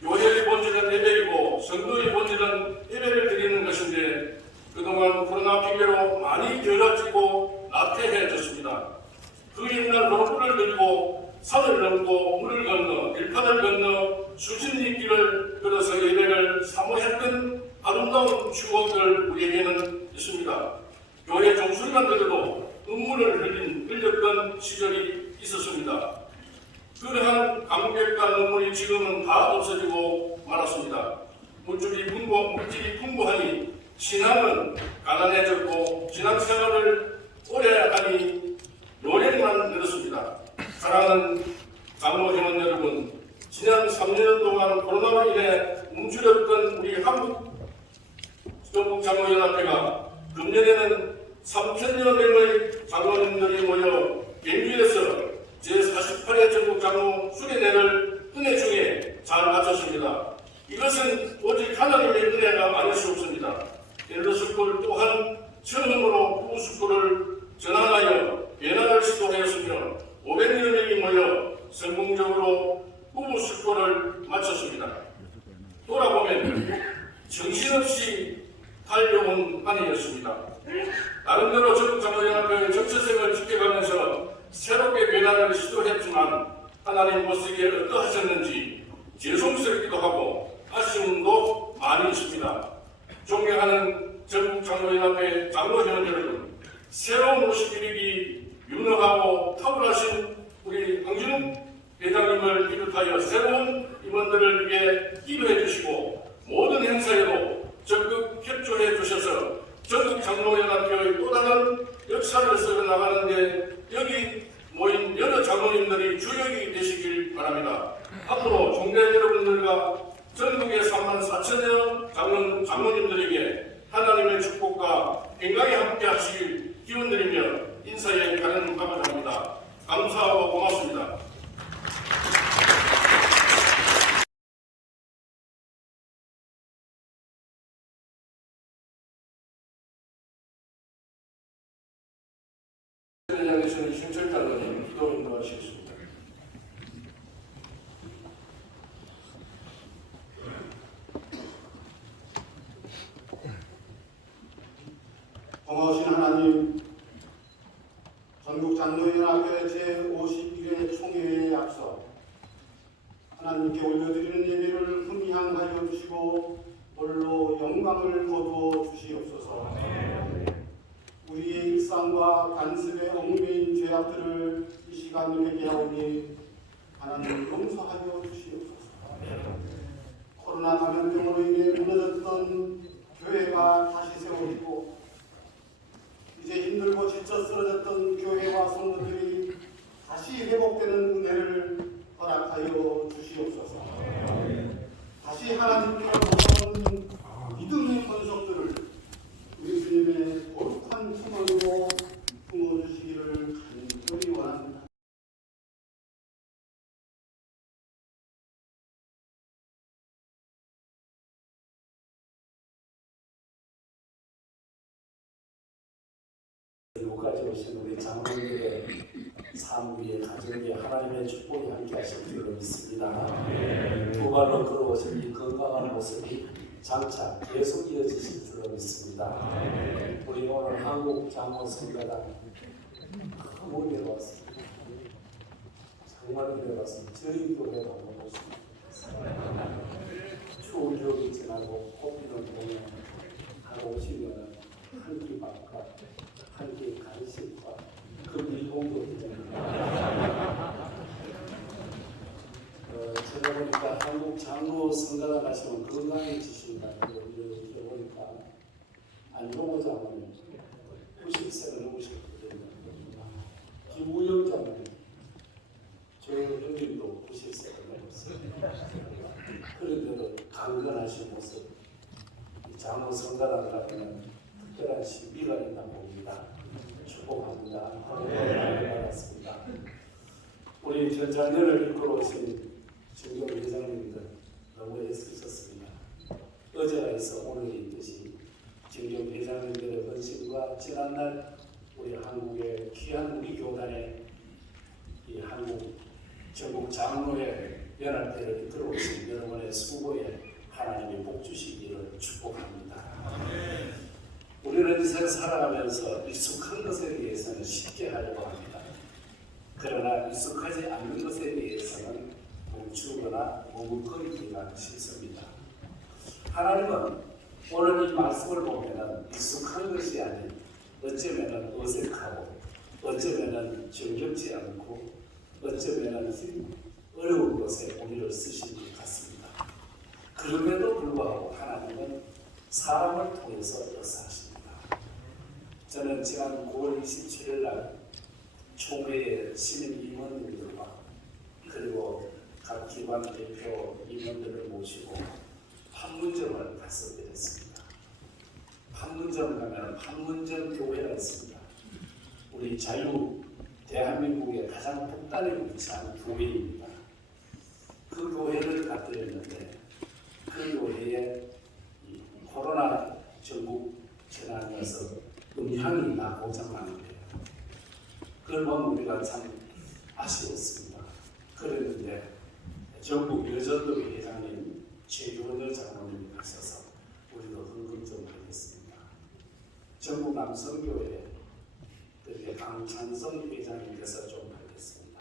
교회의 본질은 예배이고 성도의 본질은 예배를 드리는 것인데 그동안 코로나 핑계로 많이 게을러지고 나태해졌습니다. 그 옛날 노불을 들고 산을 넘고 물을 건너 들판을 건너 수진리길을 걸어서 예배를 사모했던 아름다운 추억들 우리에게는 있습니다. 교회 종소리만 들어도 눈물을 흘렸던 시절이 있었습니다. 그러한 감격과 눈물이 지금은 다 없어지고 말았습니다. 물질이 풍부하니 신앙은 가난해졌고 신앙생활을 오래 하니 노력만 늘었습니다. 사랑하는 장로회원 여러분, 지난 3년 동안 코로나로 인해 움츠렸던 우리 한국 전국장로연합회가 금년에는 3,000여 명의 장로님들이 모여 경주에서 제48회 전국장로 수련회를 은혜 중에 잘 마쳤습니다. 이것은 오직 하나님의 은혜가 아닐 수 없습니다. 헬로스쿨 또한 처음으로 부부스쿨을 전환하여 변화를 시도하였으며 500여 명이 모여 성공적으로 부부스쿨을 마쳤습니다. 돌아보면 정신없이 달려온 한 해였습니다. 나름대로 전국장로연합회의 정체성을 지켜가면서 새롭게 변화를 시도했지만 하나님 모습에 어떠하셨는지 죄송스럽기도 하고 아쉬움도 많이 있습니다. 존경하는 전국장로연합회 장로회원 여러분, 새로운 51일이 유능하고 탁월하신 우리 황진욱 회장님을 비롯하여 새로운 임원들을 위해 기도해 주시고 모든 행사에도 적극 협조해 주셔서 전국장로연합회의 또 다른 역사를 써 나가는데 여기 모인 여러 장로님들이 주역이 되시길 바랍니다. 앞으로 종대 여러분들과 전국의 34,000여 장로님들에게 하나님의 축복과 건강에 함께 하시길 기원드리며 인사에 가는 밤을 합니다. 감사하고 고맙습니다. 대장에서는 신철 장로님 기도 인도하시겠습니다. 고마우신 하나님, 전국장로연합회 제51회 총회에 앞서 하나님께 올려드리는 예배를 훈향하여 주시고 홀로 영광을 거두어 주시옵소서. 우리의 일상과 관습에 얽매인 죄악들을 이 시간 회개하오니 하나님 용서하여 주시옵소서. 코로나 감염병으로 인해 무너졌던 교회가 다시 세워지고 이제 힘들고 지쳐 쓰러졌던 교회와 성도들이 다시 회복되는 은혜를 허락하여 주시옵소서. 다시 하나님께로 돌아오는 믿음의 권속들을 우리 주님의 거룩한 품으로 품어주시기를 간절히 원합니다. 여기까지 오신 우리 장로님의 삶 위에 가정 위에 하나님의 축복이 함께 하실 줄로 믿습니다. 두 발로 걸어오신 이 건강한 모습이 장차 계속 이어지실 줄로 믿습니다. 우리 오늘 한국 장로 선교단 너무 은혜 받았습니다. 정말 은혜 받았습니다. 저희 교회도 한번 보십니다. 추운 겨울이 지나고 꽃피는 봄에 하고 오시면 한끼 밥과 한끼 간식과 그 밀봉도 있잖아요. 제가 보니까 한국 장로 선교단 가시면 건강해지신다고 이렇게 보니까 안종호 장로님 90세가 넘으셨거든요. 김우영 장로님 저희 형님도 90세가 넘었어요. 그런데도 강건하신 모습 장로 선교단 가면 특별한 신비가 있나 봅니다. 축복합니다. 하나님의 받았습니다. 우리 전장년을 이끌어오신 정경 회장님들 너무 애쓰셨습니다. 어제가 있어 오늘이 있듯이 정경 회장님들의 헌신과 지난날 우리 한국의 귀한 우리 교단의 이 한국 전국 장로회 연합회를 이끌어오신 여러분의 수고에 하나님이 복 주시기를 축복합니다. 우리는 인생 살아가면서 익숙한 것에 대해서는 쉽게 하려고 합니다. 그러나 익숙하지 않는 것에 대해서는 멈추거나 머뭇거리기가 싫습니다. 하나님은 오늘 이 말씀을 보면 익숙한 것이 아닌 어쩌면 어색하고 어쩌면 정겹지 않고 어쩌면 어려운 것에 우리를 쓰신 것 같습니다. 그럼에도 불구하고 하나님은 사람을 통해서 역사하십니다. 저는 지난 9월 27일 날 총회의 시민 임원님들과 그리고 각 기관 대표 임원들을 모시고 판문점을 갔었습니다. 판문점 가면 판문점 교회가 있습니다. 우리 자유 대한민국의 가장 북단에 위치한 교회입니다. 그 교회를 갔더랬는데 그 교회에 코로나 전국 재난에서 음향이 나 고장나는데요. 그걸 보면 우리가 참 아쉬웠습니다. 그랬는데 전국 여전도회 회장님 최규원 장로님이 가셔서 우리도 헌금 좀 하겠습니다. 전국 남성교회 강찬성 회장님께서 좀 하겠습니다.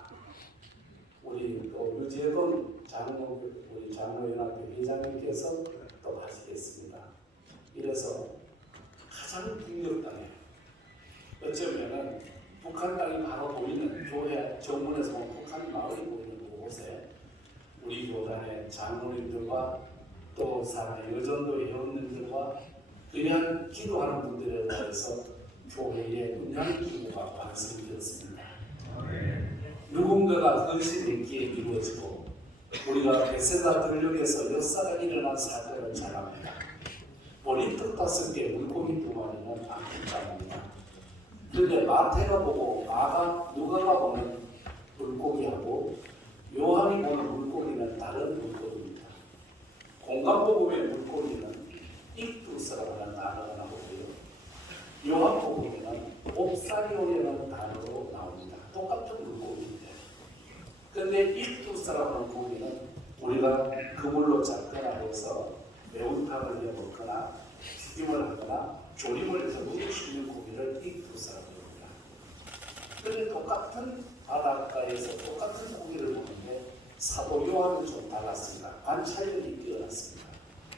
우리 또 유재돈 장로 우리 장로연합회 회장님께서 또 하시겠습니다. 이래서 가장 북녘 땅에 어쩌면은 북한 땅이 바로 보이는 교회 정문에서 북한 마을이 보이는 그곳에 우리 교단의 장로님들과 또 사랑의 여전도 회원님들과 그냥 기도하는 분들에 대해서 교회의 문양 기부가 완성되었습니다. 누군가가 헌신 있기에 이루어지고 우리가 베세다 들녘에서 역사가 일어난 사건을 전합니다. 머리떡 5개 물고기 2마리는 안타깝습니다. 그런데 마태가 보고 누가가 보는 물고기하고 요한이 보는 물고기는 다른 물고기입니다. 공간복음의 물고기는 익두스라는 단어가 나오고요. 요한복음에는 옵사리오라는 단어로 나옵니다. 똑같은 물고기인데 그런데 익두스라는 고기는 우리가 그물로 잡거나 해서 매운탕을 해 먹거나 튀김을 하거나 조림을 해서 먹을 수 있는 고기를 익두스라고 합니다. 그런데 똑같은 바닷가에서 똑같은 고기를 먹는데 사도 요한은 좀 달랐습니다. 관찰력이 뛰어났습니다.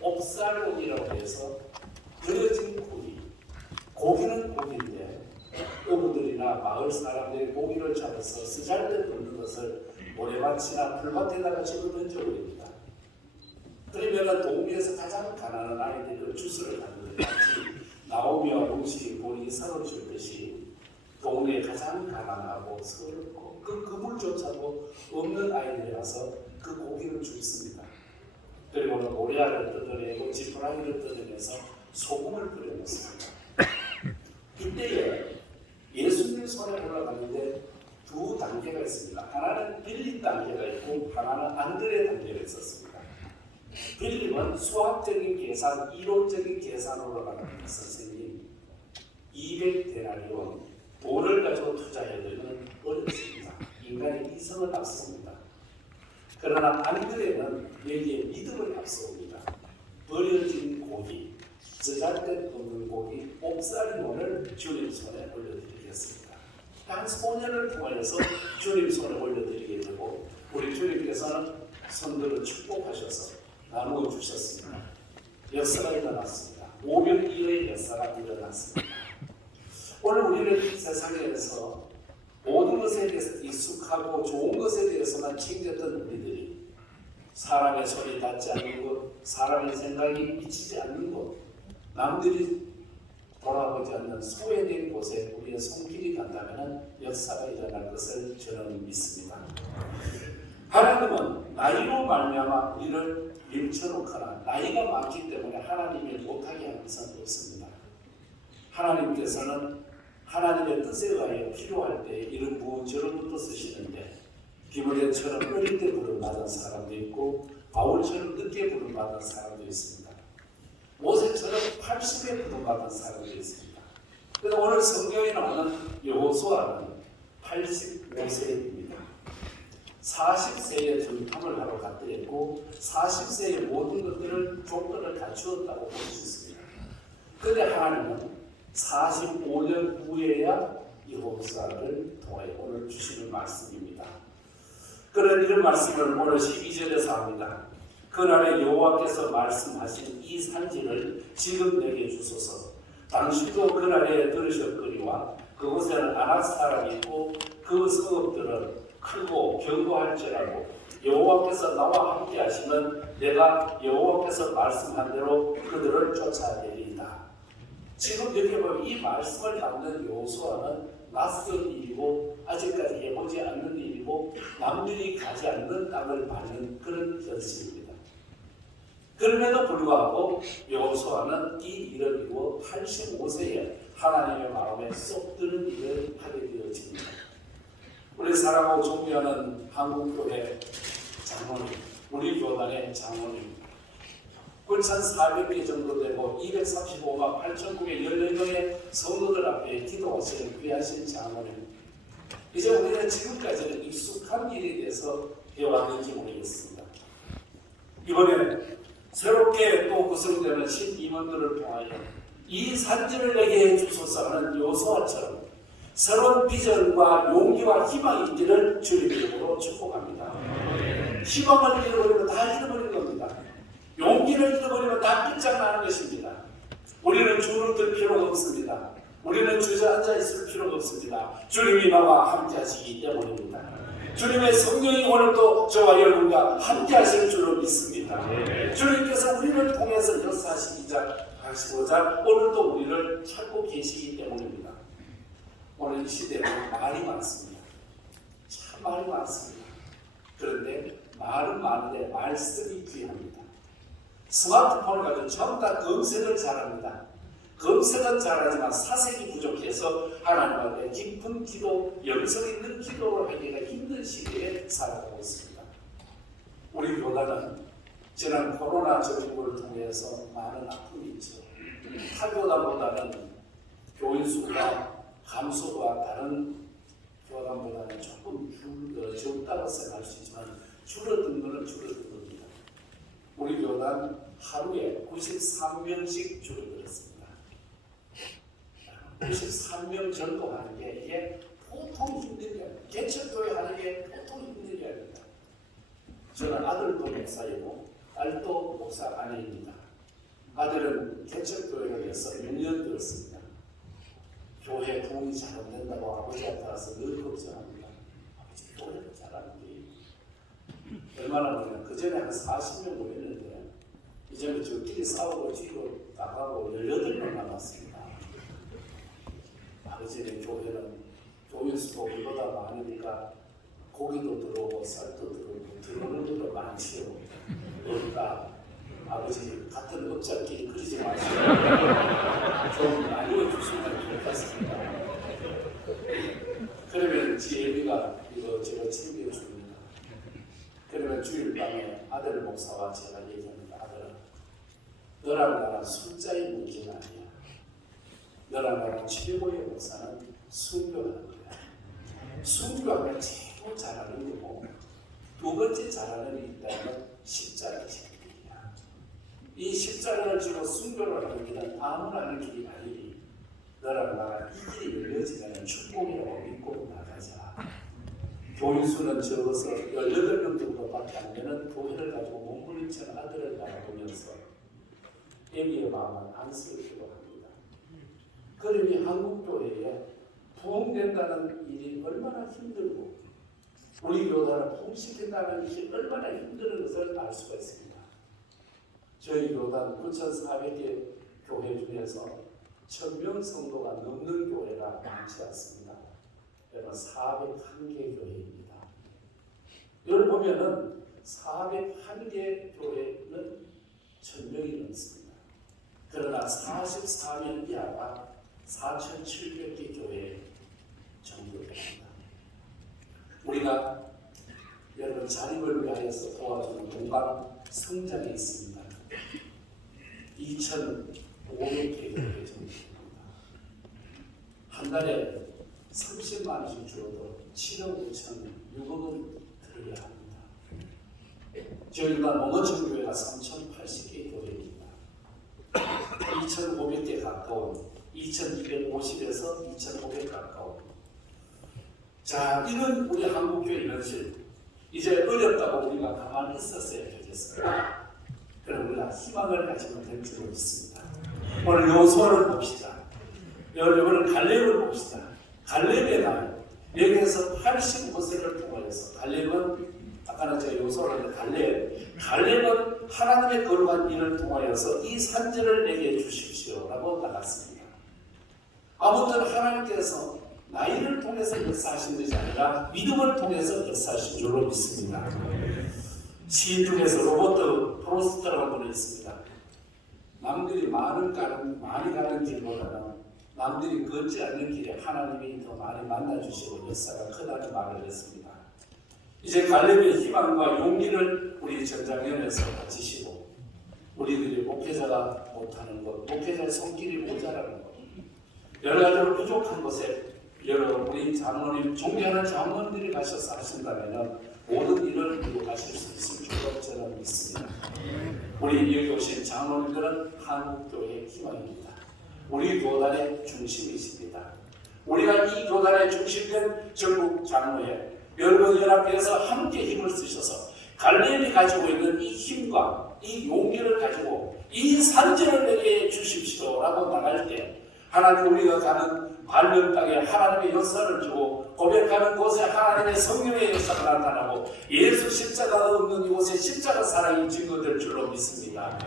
옵사리온이라고 해서 그려진 고기. 고기는 고기인데 어부들이나 마을 사람들이 고기를 잡아서 쓰잘데 없는 것을 모래밭이나 풀밭에다가 집어 던져버립니다. 그러면은 동네에서 가장 가난한 아이들은 주스를 가는데 같이 나오며 음식이 본인이 사로줄 것이 동네에 가장 가난하고 서럽고 그 그물조차도 없는 아이들이 와서 그 고기를 줍습니다. 그리고는 모래알을 뜯어내고 지푸라기를 뜯어내서 소금을 뿌려 놓습니다. 이때에 예수님 손에 올라가는데 두 단계가 있습니다. 하나는 빌립 단계가 있고 하나는 안드레 단계가 있었습니다. 빌립은 수학적인 계산, 이론적인 계산으로 가는 선생님 200데나리온 돈을 가지고 투자해야 되는 어렵습니다. 인간의 이성을 앞섭니다. 그러나 안드레는 여기에 믿음을 앞세웁니다. 버려진 고기, 쓰잘데 없는 고기, 옥살이몬을 주님 손에 올려드리겠습니다. 한 소년을 통하여서 주님 손에 올려드리게 되고 우리 주님께서는 손들어 축복하셔서 나누어 주셨습니다. 역사가 일어났습니다. 500 이후의 역사가 일어났습니다. 오늘 우리는 세상에서 모든 것에 대해서 익숙하고 좋은 것에 대해서만 챙겼던 우리들이 사람의 손이 닿지 않는 것, 사람의 생각이 미치지 않는 것, 남들이 돌아보지 않는 소외된 곳에 우리의 손길이 간다면 역사가 일어날 것을 저는 믿습니다. 하나님은 나이로 말미암아 우리를 밀쳐놓거나 나이가 많기 때문에 하나님이 못하게 하는 것은 없습니다. 하나님께서는 하나님의 뜻에 의하여 필요할 때 이런 부원처럼부터 쓰시는데 디모데처럼 어릴 때 부름받은 사람도 있고 바울처럼 늦게 부름받은 사람도 있습니다. 모세처럼 80에 부름받은 사람도 있습니다. 그래서 오늘 성경에 나오는 여호수아는 85세입니다. 40세에 전탐을 하러 갔더랬고 40세의 모든 것들을 조건을 갖추었다고 볼 수 있습니다. 그런데 하나님은 45년 후에야 여호수아를 통해 오늘 주시는 말씀입니다. 그런 이런 말씀을 오늘 12절에서 합니다. 그날에 여호와께서 말씀하신 이 산지를 지금 내게 주소서. 당신도 그날에 들으셨거니와 그곳에는 아낙 사람이 있고 그 성읍들은 크고 견고할지라고 여호와께서 나와 함께 하시면 내가 여호와께서 말씀한 대로 그들을 쫓아내리이다. 지금 여기 보면 이 말씀을 담는 여호수아는 낯선 일이고 아직까지 해보지 않는 일이고 남들이 가지 않는 땅을 밟는 그런 결심입니다. 그럼에도 불구하고 여호수아는 이 일을 이루어 85세에 하나님의 마음에 쏙 드는 일을 하게 되어집니다. 우리 사랑하고 존경하는 한국교회 장로님, 우리 교단의 장로님 9,400개 정도 되고 235만 8,914명의 성도들 앞에 기도하시는 귀하신 장로님, 이제 우리는 지금까지는 익숙한 일에 대해서 배워왔는지 모르겠습니다. 이번에 새롭게 또 구성되는 신임원들을 통하여 이 산지를 내게 주소서 하는 여호수아처럼 새로운 비전과 용기와 희망이 있기를 주님 이름으로 축복합니다. 희망을 잃어버리면 다 잃어버린 겁니다. 용기를 잃어버리면 다 끝장나는 것입니다. 우리는 주눅 들 필요가 없습니다. 우리는 주저앉아 있을 필요가 없습니다. 주님이 나와 함께 하시기 때문입니다. 주님의 성령이 오늘도 저와 여러분과 함께 하실 줄로 믿습니다. 주님께서 우리를 통해서 역사하시고자 오늘도 우리를 찾고 계시기 때문입니다. 오늘 이 시대는 말이 많습니다. 참 말이 많습니다. 그런데 말은 많은데 말씀이 귀합니다. 스마트폰을 가지고 전부 다 검색을 잘합니다. 검색은 잘하지만 사색이 부족해서 하나님한테 깊은 기도, 영성 있는 기도를 하기가 힘든 시기에 살아가고 있습니다. 우리 교단은 지난 코로나 전국을 통해서 많은 아픔이 있죠. 타교단보다는 교인 수가 감소가 다른 교단보다는 조금 적다고 생각할 수 있지만 줄어든 것은 줄어든 겁니다. 우리 교단 하루에 93명씩 줄어들었습니다. 93명 정도 하는 게 이게 보통 힘든 게 아닙니다. 개척교회 하는 게 보통 힘든 게 아닙니다. 저는 아들도 목사이고 딸도 목사 아내입니다. 아들은 개척교회를 해서 6년 들었습니다. 교회 부흥이 잘 안 된다고 아버지한테 와서 늘 걱정합니다. 아버지 교회를 잘하는데 얼마나 모이냐. 그 전에 한 40명 모였는데 이제는 저끼리 싸우고 뒤로 나가고 18명 남았습니다. 아버지의 교회는 교인수도 우리보다 많으니까 고기도 들어오고 쌀도 들어오고 들어오는 것도 많지요. 그러니까 아버지 같은 업자끼리 그러지 마시고 좀 알려주시면 좋을 것 같습니다. 그러면 지 예비가 이거 제가 챙겨줍니다. 그러면 주일 밤에 아들 목사와 제가 얘기합니다. 아들아, 너랑 나랑 숫자의 문제는 아니야. 너랑 나랑 최고의 목사는 순교하는 거야. 순교하면 제일 잘하는 거고 두 번째 잘하는 게 있다면 십자가 지키기야. 이 십자가를 지고 순교를 하는 길은 아무나 하는 길이 아니니 너랑 나랑 이 길이 열려지면 축복이라고 믿고 나가자. 교인수는 적어서 18명 정도밖에 안 되는 교회를 가지고 몸부림치는 아들을 바라보면서 애미의 마음은 안쓰럽기도 합니다. 그러니 한국교회에 부흥된다는 일이 얼마나 힘들고 우리 교단을 부흥시킨다는 일이 얼마나 힘든 것을 알 수가 있습니다. 저희 교단 9,400개 교회 중에서 1,000명 성도가 넘는 교회가 많지 않습니다. 여러분 401개 교회입니다. 이걸 보면은 401개 교회는 1,000명이 넘습니다. 그러나 44명 이하가 4,700개 교회 정도 됩니다. 우리가 여러분 자립을 위하여서 도와주는 동방 성장이 있습니다. 2,500개 교회 정도 됩니다. 한 달에 30만 원씩 주어도 7억 5천 6억은 들어야 합니다. 저희가 농어촌 교회가 3,080개 교회입니다. 2,500개 가까운 2,250에서 2,500 가까운. 자, 이런 우리 한국교회 현실 이제 어렵다고 우리가 가만히 있었어야 되겠습니다. 그럼 우리가 희망을 가지면 될 줄 믿습니다. 오늘 요소를 봅시다. 여러분은 갈렙을 봅시다. 갈렙의 날 여기에서 85세를 통하여서 갈렙은 아까는 제가 요소를 갈렙은 하나님의 거룩한 일을 통하여서 이 산지를 내게 주십시오라고 나갔습니다. 아무튼 하나님께서 나이를 통해서 역사하신 것이 아니라 믿음을 통해서 역사하신 줄로 믿습니다. 시인 중에서 로버트 프로스트라는 분이 있습니다. 남들이 많이 가는 길보다는 남들이 걷지 않는 길에 하나님이 더 많이 만나주시고 역사가 크다는 말을 했습니다. 이제 갈렙의 희망과 용기를 우리 전장연에서 가지시고 우리들이 목회자가 못하는 것, 목회자의 손길이 모자라는 것, 여러 가지로 부족한 곳에 우리 장로님, 존경하는 장로님들이 가셔서 하신다면 모든 일을 이루어가실 수 있을 줄로 저는 믿습니다. 우리 여기 오신 장로님들은 한국교회의 희망입니다. 우리 교단의 중심이십니다. 우리가 이 교단의 중심된 전국 장로회 여러분 연합회에서 함께 힘을 쓰셔서 갈렙이 가지고 있는 이 힘과 이 용기를 가지고 이 산지를 내게 주십시오라고 나갈 때 하나님 우리가 가는 발명 땅에 하나님의 역사를 주고 고백하는 곳에 하나님의 성령의 역사가 나타나고 예수 십자가가 없는 이곳에 십자가 사랑이 증거될 줄로 믿습니다.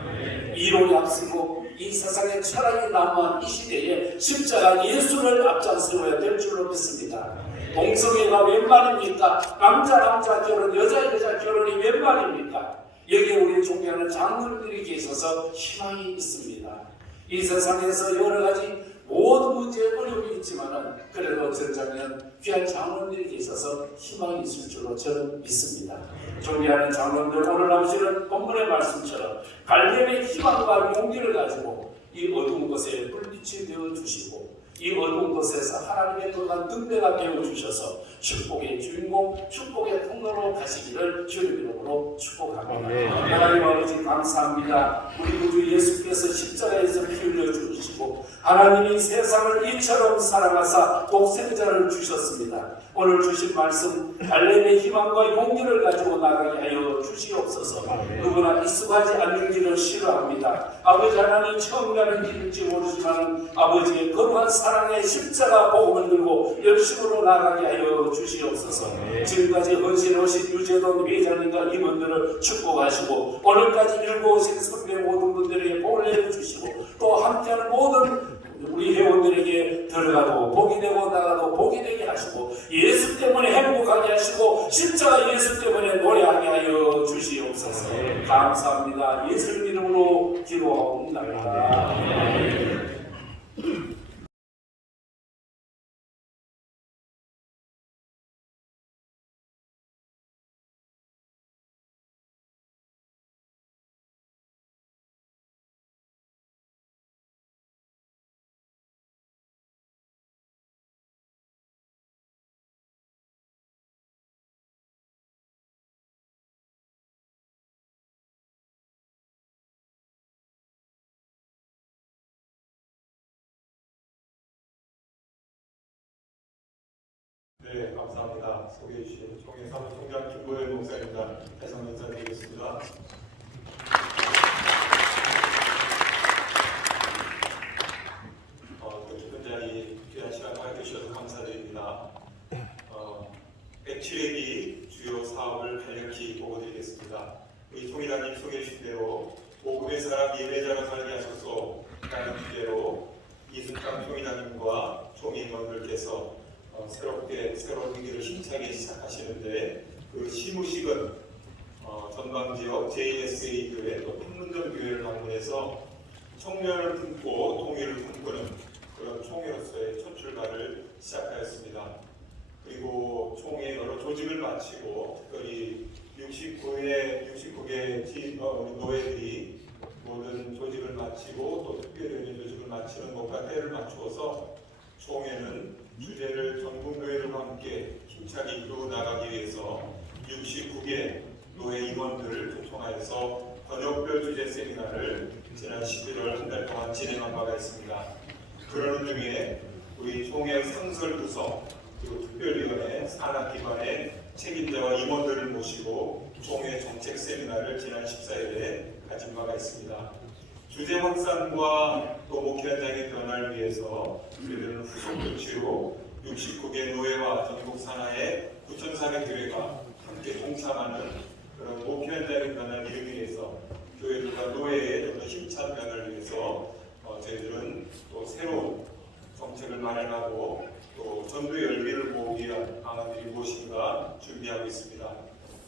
이론이 앞서고 이 세상에 철학이 난무한 이 시대에 십자가 예수를 앞장서야 될 줄로 믿습니다. 동성애가 웬 말입니까? 남자 결혼, 여자 결혼이 웬 말입니까? 여기에 우리 존경하는 장로님들이 계셔서 희망이 있습니다. 이 세상에서 여러 가지 모든 문제에 어려움이 있지만은 그래도 전장년 귀한 장로님들이 계셔서 희망이 있을 줄로 저는 믿습니다. 존경하는 장로님들 오늘 나오시는 본문의 말씀처럼 갈렙의 희망과 용기를 가지고 이 어두운 곳에 불빛이 되어 주시고 이 어두운 곳에서 하나님의 거룩한 등대가 되어 주셔서 축복의 주인공, 축복의 통로로 가시기를 주님 이름으로 축복합니다. 하나님 아버지 감사합니다. 우리 구주 예수께서 십자가에서 피 흘려 주시고 하나님이 세상을 이처럼 사랑하사 독생자를 주셨습니다. 오늘 주신 말씀 갈렙의 희망과 용기를 가지고 나가게 하여 주시옵소서. 누구나 익숙하지 않는 길을 싫어합니다. 아버지 하나님 처음 가는 길일지 모르지만 아버지의 거룩한 사랑 사랑의 십자가 복음을 들고 열심으로 나가게 하여 주시옵소서. 지금까지 헌신하신 유재돈 회장님과 임원들을 축복하시고 오늘까지 일고 오신 선배 모든 분들에게 복을 내려주시고 또 함께하는 모든 우리 회원들에게 들어가도 복이 되고 나가도 복이 되게 하시고 예수 때문에 행복하게 하시고 십자가 예수 때문에 노래하게 하여 주시옵소서. 감사합니다. 예수님 이름으로 기도하옵나이다. 네, 감사합니다. 소개해 주신 총회 사무총장 김보현 목사입니다. 대성 인사드리겠습니다. 깊은 자리 귀한 시간 함께 주셔서 감사드립니다. 107회기 주요 사업을 간략히 보고드리겠습니다. 우리 총회장님 소개해 주신 대로 복음의 사람 예배자가 살게 하소서 라는 주제로 이승강 총회장님과 총회의원들께서 새롭게 새로운 위기를 힘차게 시작하시는데 그 시무식은 전방지역 JSA 교회 또 평문점 교회를 방문해서 청년을 품고 통일을 꿈꾸는 그런 총회로서의 첫 출발을 시작하였습니다. 그리고 총회 여러 조직을 마치고 특별히 69개 노예들이 모든 조직을 마치고 또 특별히 조직을 마치는 것과 때를 맞추어서 총회는 주제를 전국노예들과 함께 힘차게 이끌어 나가기 위해서 69개 노예 임원들을 초청하여서 번역별 주제 세미나를 지난 11월 한 달 동안 진행한 바가 있습니다. 그러는 중에 우리 총회 상설부서 그리고 특별위원회 산하기관의 책임자와 임원들을 모시고 총회 정책 세미나를 지난 14일에 가진 바가 있습니다. 주제 확산과 또 목회 현장의 변화를 위해서 저희들은 후속 조치로 69개 노예와 전국 산하의 9,400교회가 함께 동참하는 그런 목회 현장의 변화를 이루기 위해서 교회들과 노예의 좀 더 힘찬 변화를 위해서 저희들은 또 새로운 정책을 마련하고 또 전도의 열기를 모으기 위한 방안들이 무엇인가 준비하고 있습니다.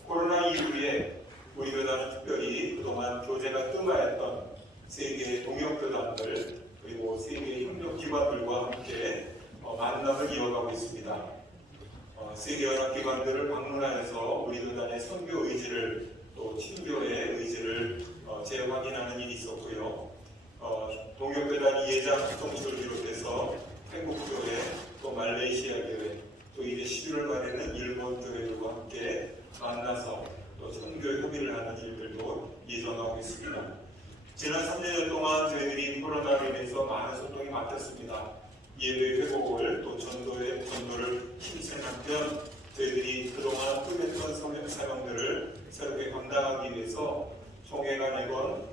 코로나 이후에 우리 교단은 특별히 그동안 교제가 뜸하였던 세계의 동역교단들 그리고 세계의 협력기관들과 함께 만남을 이어가고 있습니다. 세계연합기관들을 방문하여서 우리 교단의 선교 의지를 또 친교의 의지를 재확인하는 일이 있었고요. 동역교단 이해자 합동수를 비롯해서 태국교회 또 말레이시아 교회 또 이제 11월 말에는 일본 교회들과 함께 만나서 또 선교 협의를 하는 일들도 예정하고 있습니다. 지난 3년 동안 저희들이 코로나로 인해서 많은 소통이 막혔습니다. 예배 회복을 또 전도를 힘쓴 한편 저희들이 그동안 꿈했던 사명들을 새롭게 감당하기 위해서 총회가 내건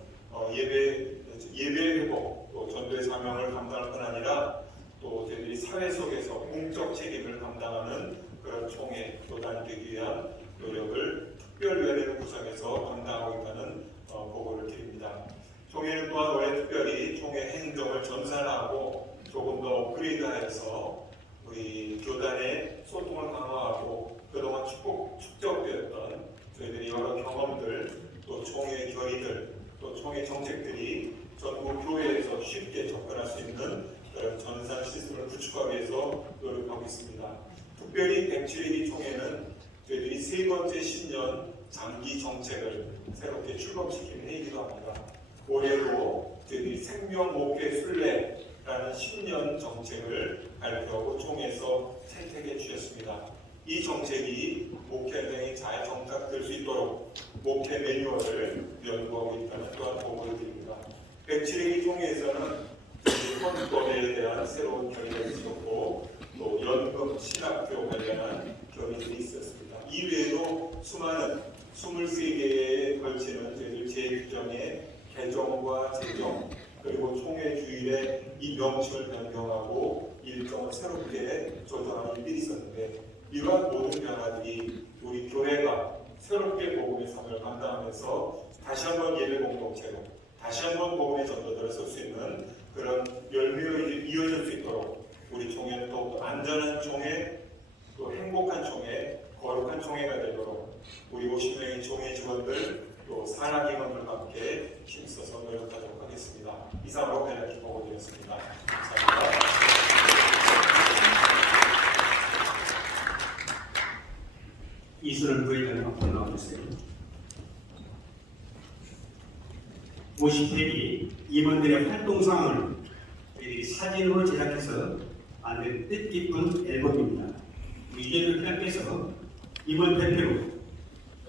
예배 회복 또 전도의 사명을 감당할 뿐 아니라 또 저희들이 사회 속에서 공적 책임을 감당하는 그런 총회 교단이 되기 위한 노력을 특별위원회를 구성해서 감당하고 있다는 보고를 드립니다. 총회는 또한 올해 특별히 총회 행정을 전산화하고 조금 더 업그레이드하여서 우리 교단의 소통을 강화하고 그동안 축적되었던 저희들이 여러 경험들 또 총회 결의들 또 총회 정책들이 전국 교회에서 쉽게 접근할 수 있는 그런 전산 시스템을 구축하기 위해서 노력하고 있습니다. 특별히 107기 총회는 저희들이 세 번째 신년 장기 정책을 새롭게 출범시키는 회의기도 합니다. 올해도 저희들이 생명 목회 순례라는 10년 정책을 발표하고 총회에서 채택해 주셨습니다. 이 정책이 목회 현장에 잘 정착될 수 있도록 목회 매뉴얼을 연구하고 있다는 또한 보고를 드립니다. 107기 총회에서는 헌법에 대한 새로운 결의가 있었고 또 연금 신학교 관련한 결의들이 있었습니다. 이외에도 수많은 23개에 걸치는 저희들 재규정의 개정과 제정 그리고 총회 주일에 이 명칭을 변경하고 새롭게 조정하는 일들이 있었는데 이러한 모든 변화들이 우리 교회가 새롭게 복음의 삶을 감당하면서 다시 한번 예배 공동체로 다시 한번 복음의 전도들을 쓸 수 있는 그런 열매로 이어질 수 있도록 우리 총회는 또 안전한 총회, 또 행복한 총회, 거룩한 총회가 되도록 우리 50명의 총회 직원들 또 산하 기관들과 함께 힘써서 노력하도록 하겠습니다. 이상으로 간략히 보고드렸습니다. 감사합니다. 이수를 부회장님 앞으로 나와주세요. 50회기 임원들의 활동 상황을 저희들이 사진으로 제작해서 만든 뜻깊은 앨범입니다. 이재준 회장께서 임원 대표로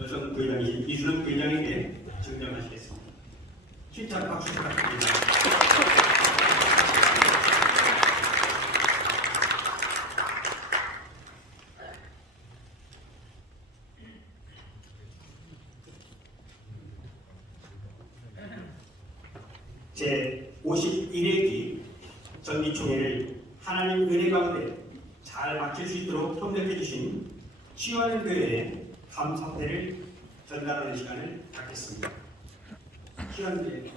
여성 부회장이신 이수는 부회장에게 증정하시겠습니다. 힘찬 박수 부탁드립니다. 제 51회기 정기총회를 하나님 은혜 가운데 잘 마칠 수 있도록 협력해 주신 치유하는 교회에 감사패를 전달하는 시간을 갖겠습니다. 치유하는 교회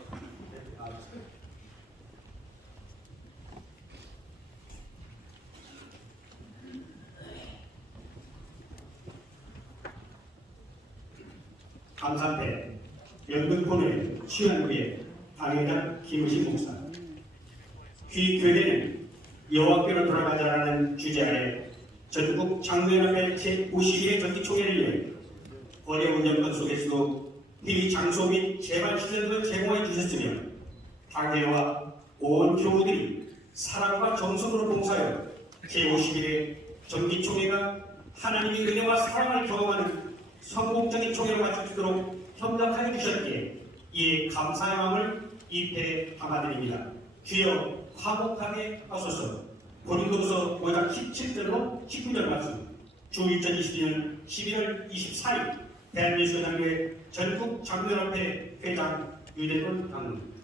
감사패 연극코너의 치유하는 교회 당회장 김우식 목사. 휘 교회는 여호와께로 돌아가자라는 주제하에 전국 장로연합회 제51회 정기총회를 위해 어려운 여건 속에서도 휘 장소 및 재발 시설도 제공해 주셨으며 당회와 온 교우들이 사랑과 정성으로 봉사하여 제51회 정기총회가 하나님의 은혜와 사랑을 경험하는 성공적인 총회로 마칠 수 있도록 협력하여 주셨기에 이에 감사의 마음을 입에 담아드립니다. 주여 화목하게 하소서. 고린도서 5장 17절로 19절 말씀. 주 2022년 11월 24일 대한예수장교회 전국 장로연합회 회장 유대돈 강문.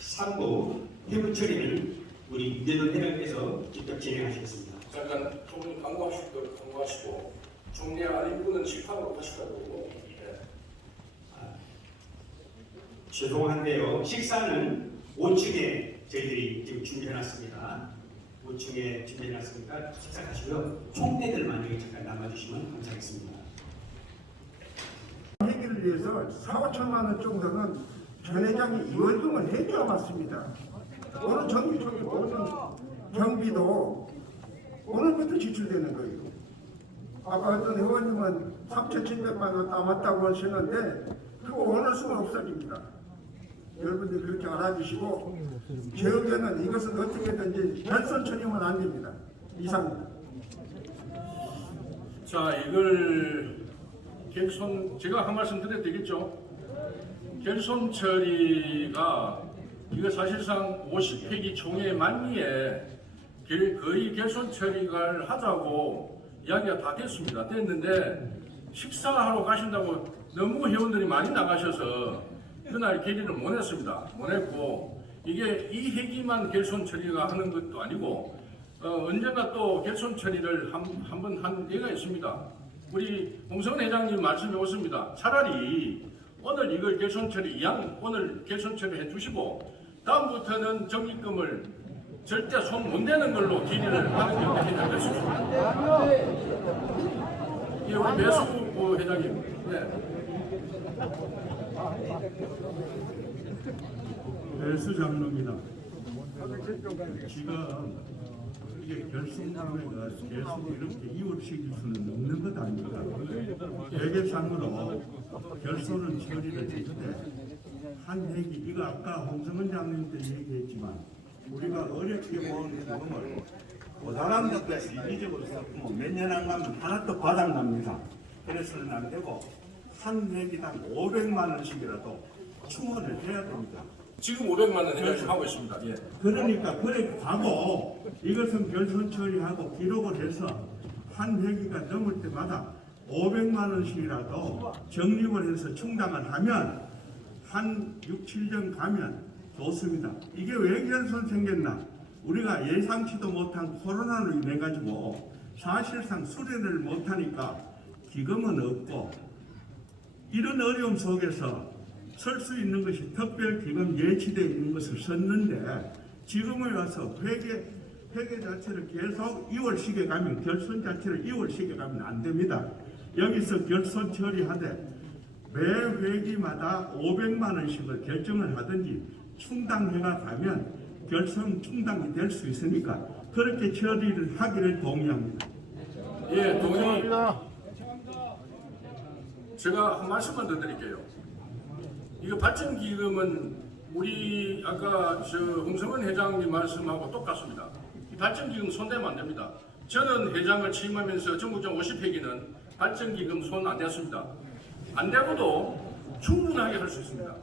상부 회부 처리는 우리 유대돈 회장께서 직접 진행하시겠습니다. 잠깐 좀 강구하시고 총리 아닌분은 식탁으로 하시라고. 죄송한데요. 식사는 5층에 저희들이 지금 준비해놨습니다. 5층에 준비해놨으니까 식사하시고요. 총대들만 여기 잠깐 남아주시면 감사하겠습니다. 회기를 위해서 4, 5천만 원 정도는 전 회장이 이월금을 해줘야 맞습니다. 오늘 정기총회 모든 경비도 오늘부터 지출되는 거예요. 아까 어떤 의원님은 3,700만 원 남았다고 하시는데 그거 오늘 수가 없어집니다. 여러분들 그렇게 알아주시고 제 의견은 이것은 어떻게든지 결선 처리하면 안 됩니다. 이상입니다. 자, 이걸 결손 제가 한 말씀 드려도 되겠죠? 결손 처리가 이거 사실상 50회기 총회 만기에 거의 결손 처리를 하자고 이야기가 다 됐는데 식사하러 가신다고 너무 회원들이 많이 나가셔서 그날 결의를 못 했고 이게 이 회기만 결손 처리가 하는 것도 아니고 언젠가 또 결손 처리를 한 번 한 예가 있습니다. 우리 홍성은 회장님 말씀해 오십니다. 차라리 오늘 이걸 결손 처리 오늘 결손 처리 해주시고 다음부터는 적립금을 절대 손 못 대는 걸로 결의를 하는 게 괜찮겠습니다. 예, 우리 매수 회장님. 네. 배수 장로입니다. 지금 이게 결승총회가 계속 이렇게 이웃시킬 수는 없는 것 아닙니까? 대개상으로 결선은 처리를 했는데 한 얘기, 이거 아까 홍성은 장님도 얘기했지만 우리가 어렵게 모은 돈을 고다란 것까지 이기적으로 썼고 몇 년 안 가면 하나 또 바닥납니다. 그래서는 안 되고 한 회기당 500만 원씩이라도 충원을 해야 됩니다. 지금 500만 원 회장님 하고 있습니다. 예. 그러니까 그래 하고 이것은 결선 처리하고 기록을 해서 한 회기가 넘을 때마다 500만 원씩이라도 적립을 해서 충당을 하면 한 6, 7년 가면 좋습니다. 이게 왜 결손 생겼나? 우리가 예상치도 못한 코로나로 인해 가지고 사실상 수련을 못하니까 기금은 없고, 이런 어려움 속에서 쓸 수 있는 것이 특별기금 예치되어 있는 것을 썼는데, 지금에 와서 회계 자체를 계속 2월씩에 가면, 결손 자체를 2월씩에 가면 안 됩니다. 여기서 결손 처리하되 매 회기마다 500만 원씩을 결정을 하든지 충당해가 가면 결손 충당이 될 수 있으니까 그렇게 처리를 하기를 동의합니다. 예, 동의합니다. 제가 한 말씀만 더 드릴게요. 이거 발전기금은 우리 아까 홍성은 회장님 말씀하고 똑같습니다. 이 발전기금 손대면 안 됩니다. 저는 회장을 취임하면서 전국장 50회기는 발전기금 손 안 댔습니다. 안 대고도 충분하게 할 수 있습니다.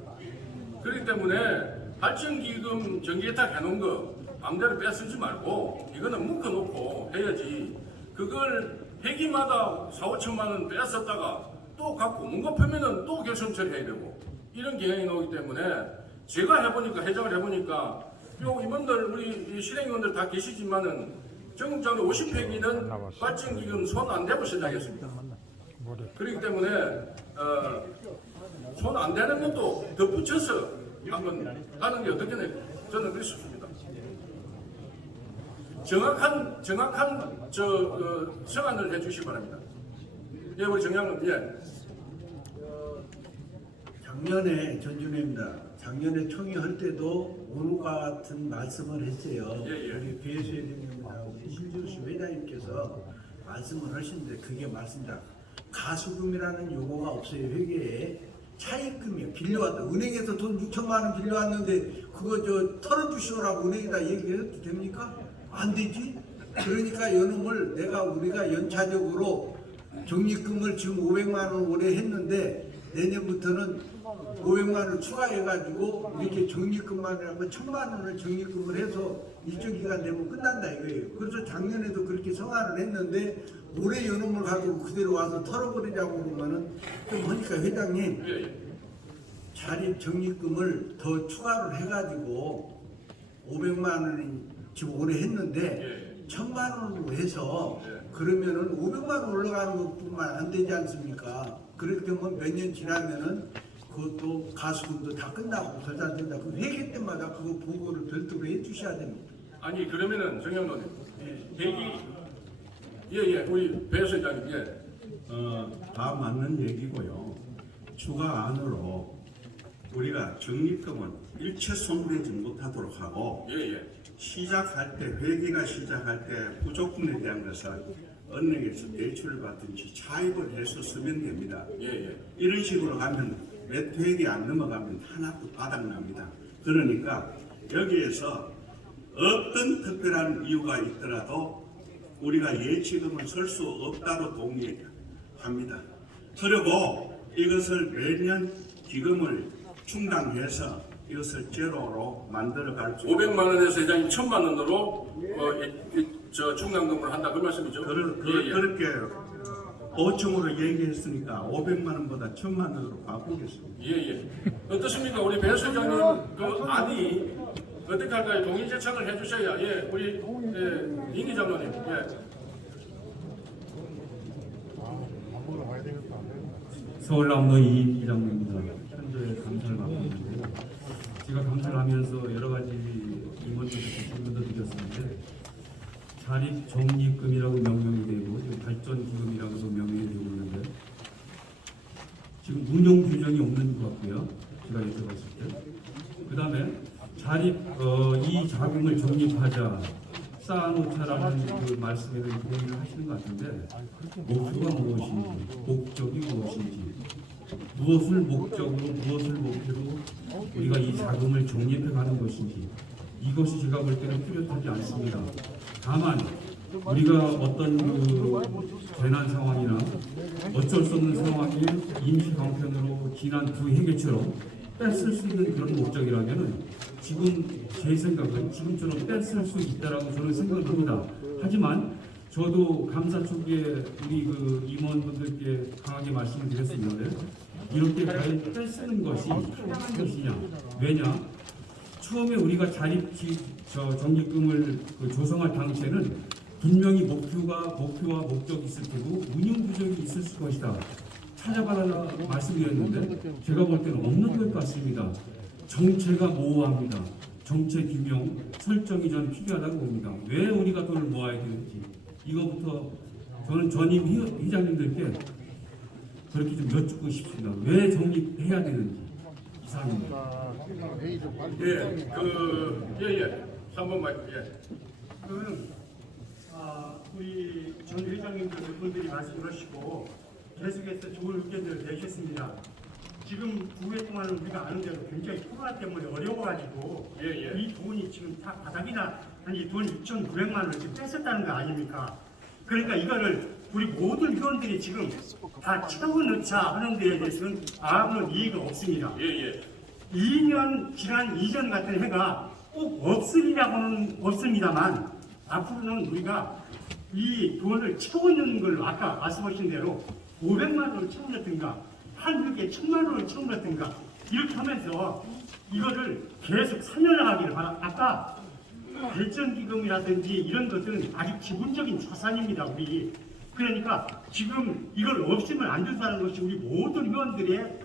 그렇기 때문에 발전기금 정기예탁 해놓은 거 마음대로 뺏쓰지 말고 이거는 묶어놓고 해야지, 그걸 회기마다 4, 5천만 원 뺏었다가 또 갖고 뭔가 펴면은 또 결손 처리해야 되고 이런 경향이 나오기 때문에 제가 해보니까, 회장을 해보니까 요 임원들, 우리 실행위원들 다 계시지만은 전국장로 50회기는 발전기금 손 안 대고 시작했습니다. 그렇기 때문에 손 안 대는 것도 덧붙여서 한번 하는 게 어떻겠냐, 저는 그렇게 싶습니다. 정확한 성안을 해주시기 바랍니다. 예, 우리 정양은, 예. 작년에 전준회입니다. 작년에 총회할 때도 오늘과 같은 말씀을 했어요. 예. 우리 배수회장님하고 신주수 회장님께서 말씀을 하시는데 그게 맞습니다. 가수금이라는 용어가 없어요. 회계에 차입금이요. 빌려왔다. 은행에서 돈 6천만 원 빌려왔는데 그거 털어주시오라고 은행에다 얘기해도 됩니까? 안 되지. 그러니까 요놈을 우리가 연차적으로 적립금을 지금 500만 원 올해 했는데 내년부터는 500만 원을 추가해가지고 이렇게 적립금만 하고 1000만 원을 적립금을 해서 일정 기간 되면 끝난다 이거예요. 그래서 작년에도 그렇게 성안을 했는데 올해 요놈을 가지고 그대로 와서 털어버리자고 그러면은 좀 하니까 회장님 자립 적립금을 더 추가를 해가지고 500만 원이 지금 올해 했는데 1000만 원으로 해서 그러면은 500만 원 올라가는 것뿐만 안 되지 않습니까? 그렇게 되면 몇 년 지나면은 그것도 가수금도 다 끝나고 더 된다. 그 회계 때마다 그거 보고를 별도로 해주셔야 됩니다. 아니 그러면은 정영노님, 예, 우리 배수 회장님, 예. 다 맞는 얘기고요. 추가 안으로 우리가 적립금은 일체 손대지 못하도록 하고, 예. 시작할 때, 회계가 시작할 때 부족분에 대한 것은 은행에서 대출을 받든지 차입을 해서 쓰면 됩니다. 예. 이런 식으로 가면 몇 회기 안 넘어가면 하나도 바닥납니다. 그러니까 여기에서 어떤 특별한 이유가 있더라도 우리가 예치금을 쓸 수 없다고 동의합니다. 그리고 이것을 매년 기금을 충당해서 이것을 제로로 만들어갈 수 500만 원에서 회장님 1000만 원으로 충당금을 한다 그 말씀이죠? 그렇게 보충으로 얘기했으니까 500만 원보다 1000만 원으로 바꾸겠습니다. 예. 어떻습니까? 우리 배수 회장님 그 안이 어떻게 할까요? 동의 제청을 해주셔야, 예, 우리 임기 장로님, 예. 서울남도 이장로입니다. 현재 감사를 받고 있는데요. 제가 감사를 하면서 여러 가지 임원들께 질문도 드렸었는데 자립 적립금이라고 명명이 되고 지금 발전기금이라고도 명명이 되고 있는데 지금 운영 규정이 없는 것 같고요. 제가 여쭤봤을 때. 그 다음에 자립 이 자금을 적립하자 쌓아놓자라는 그 말씀에는 동의를 하시는 것 같은데 목표가 무엇인지, 목적이 무엇인지, 무엇을 목적으로, 무엇을 목표로 우리가 이 자금을 적립해 가는 것인지 이것이 제가 볼 때는 뚜렷하지 않습니다. 다만 우리가 어떤 그 재난 상황이나 어쩔 수 없는 상황에 임시 방편으로 지난 두 해계처럼 뺐을 수 있는 그런 목적이라면은 지금 제 생각은 지금처럼 뺐을 수 있다라고 저는 생각을 합니다. 하지만 저도 감사 초기에 우리 그 임원분들께 강하게 말씀을 드렸었는데 이렇게 과연 떼쓰는 것이 타당한 것이냐? 왜냐? 처음에 우리가 적립금을 조성할 당시에는 분명히 목표와 목적이 있을 테고 운영 규정이 있을 것이다. 찾아봐라 말씀드렸는데 제가 볼 때는 없는 것 같습니다. 정체가 모호합니다. 정체 규명, 설정이 저는 필요하다고 봅니다. 왜 우리가 돈을 모아야 되는지 이거부터 저는 전임 회장님들께 그렇게 좀 여쭙고 싶습니다. 왜 정립해야 되는지 이상입니다. 예. 3번만 우리 전 회장님들 분들이 말씀하시고 계속해서 좋은 의견들을 내셨습니다. 지금 9회 동안은 우리가 아는 대로 굉장히 코로나 때문에 어려워가지고 이 돈이 지금 다 바닥이나 이 돈 2,900만 원을 지금 뺐었다는 거 아닙니까? 그러니까 이거를 우리 모든 회원들이 지금 다 채워넣자 하는 데에 대해서는 아무런 이의가 없습니다. 2년 지난 이전 같은 해가 꼭 없으리라고는 없습니다만 앞으로는 우리가 이 돈을 채워넣는 걸 아까 말씀하신 대로 500만 원을 채워넣든가 한 획에 1,000만 원을 채워넣든가 이렇게 하면서 이거를 계속 살려나가기를 바랍니다. 아까 발전기금이라든지 이런 것들은 아주 기본적인 자산입니다. 우리 그러니까 지금 이걸 없으면 안 된다는 것이 우리 모든 회원들의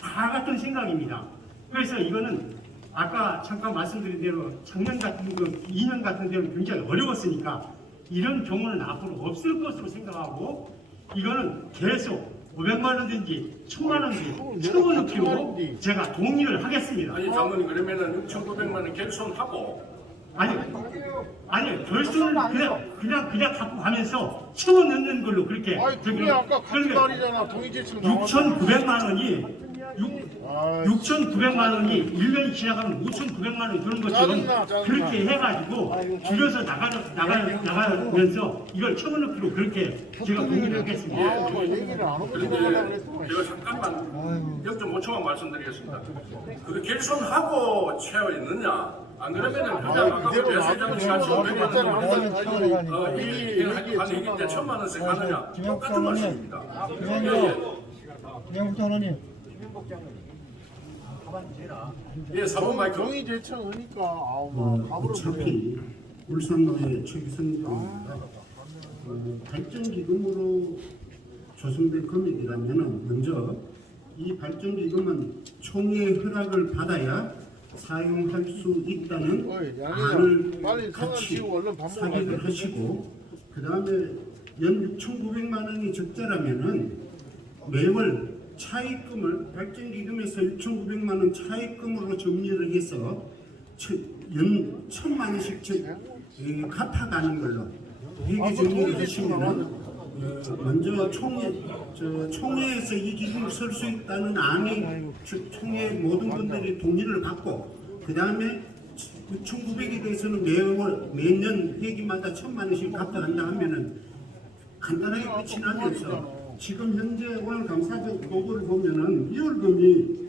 다 같은 생각입니다. 그래서 이거는 아까 잠깐 말씀드린 대로 작년 같은 거 2년 같은 데는 굉장히 어려웠으니까 이런 경우는 앞으로 없을 것으로 생각하고 이거는 계속 500만 원든지 1,000만 원든지 채워넣기로 제가 동의를 하겠습니다. 아니 장모님 그러면은 6,900만 원 결손하고 아니 결손을 그냥 갖고 가면서 채워넣는 걸로 그렇게 그게 아까 같은 말이잖아. 동의제출 6,900만 원이 6,900만 원이 1년이 지나가면 5,900만 원이 드는 것처럼 그렇게 해가지고 줄여서 나가면서 이걸 채워넣기로 그렇게 제가 동의를 하겠습니다. 그런데 제가 잠깐만 0.5초만 말씀드리겠습니다. 그 결손하고 채워 있느냐? 안 그러면은 그냥 아까 대세장이 같이 500만 원 이기 때 1,000만 원씩 하느냐? 똑같은 말씀입니다. 김영국장님. 예, 4번 마이크. 동의 제청하니까 어차피 울산노회 최기선입니다. 발전기금으로 조성된 금액이라면 먼저 이 발전기금은 총회 허락을 받아야 사용할 수 있다는 안을 같이 사격을 하시고 그 다음에 연 6,900만 원이 적자라면은 매월 차입금을 발전기금에서 6,900만 원 차입금으로 정리를 해서 연 1,000만 원씩 갚아가는 걸로 회계 정리를 하시면은 먼저 총회에서 이 기금을 쓸 수 있다는 안이 총회 모든 분들이 동의를 받고 그 다음에 6,900에 대해서는 매년 회기마다 1,000만 원씩 갚아간다 하면은 간단하게 끝이 나면서 지금 현재 오늘 감사적 보고를 보면은 2월금이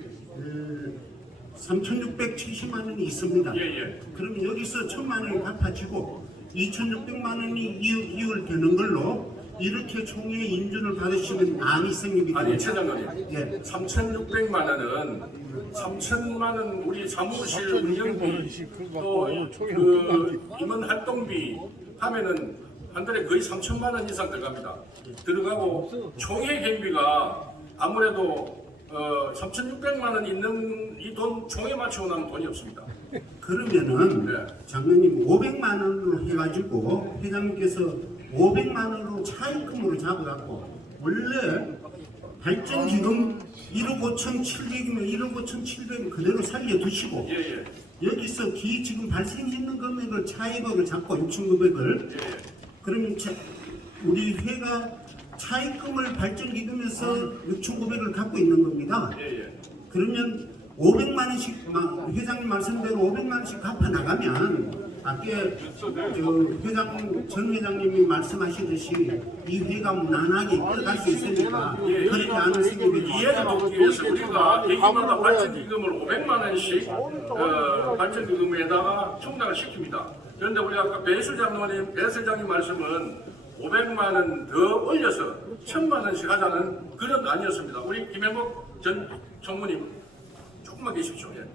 3,670만 원이 있습니다. 그러면 여기서 1,000만 원이 갚아지고 2,600만 원이 이월되는 걸로 이렇게 총회 인준을 받으시면 안이 생깁니다. 아니 최장관님, 3,600만 원은 3,000만 원 우리 사무실 운영비 또 임원 활동비 하면은 한 달에 거의 3,000만 원 이상 들어갑니다. 들어가고 총회 경비가 아무래도 3,600만 원 있는 이 돈 총회 맞추고 나면 돈이 없습니다. 그러면은 장관님 500만 원으로 해가지고 회장님께서 500만 원으로 차입금으로 잡아갖고 원래 발전기금 1억 5,700이면 1억 5,700을 그대로 살려두시고 여기서 지금 발생했는 금액을 차입액을 잡고 6,900을 그러면 우리 회가 차입금을 발전기금에서 6,900을 갖고 있는 겁니다. 그러면 500만 원씩 회장님 말씀대로 500만 원씩 갚아 나가면 아까 전 회장님이 말씀하시듯이 이 회가 무난하게 이끌어갈 수 있으니까 그렇게 하는 생각이 이해를 돕기 위해서 우리가 대기마다 발전기금을 500만 원씩 발전기금에다가 충당을 시킵니다. 그런데 우리 아까 배 실장님 말씀은 500만 원 더 올려서 1000만 원씩 하자는 그런 아니었습니다. 우리 김행복 전 총무님 조금만 계십시오. 예.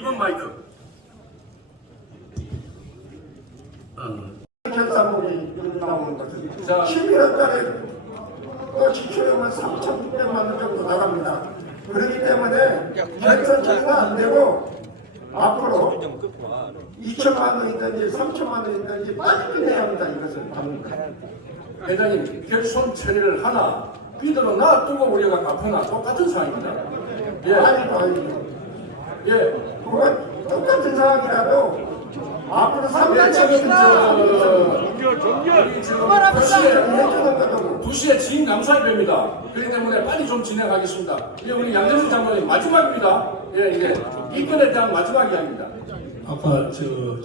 2번 마이크. 결산물이 나오는 것은 11월달에 지출액은 3,600만 원 정도 나갑니다. 그렇기 때문에 결산 처리가 안 되고 앞으로 2천만 원이든지 3천만 원이든지 빨리 내야 합니다. 이것을 회장님 결손 처리를 하나 그대로 놔두고 우리가 갚으나 똑같은 상황입니다. 예. 아니죠. 예. 그건 똑같은 상황이라도 앞으로 3년 정도 2시에 지인 감사회입니다. 그렇기 때문에 빨리 좀 진행하겠습니다. 이제 우리 양정수 장관님 마지막입니다. 예, 이제 이 건에 대한 마지막 이야기입니다. 아까 지금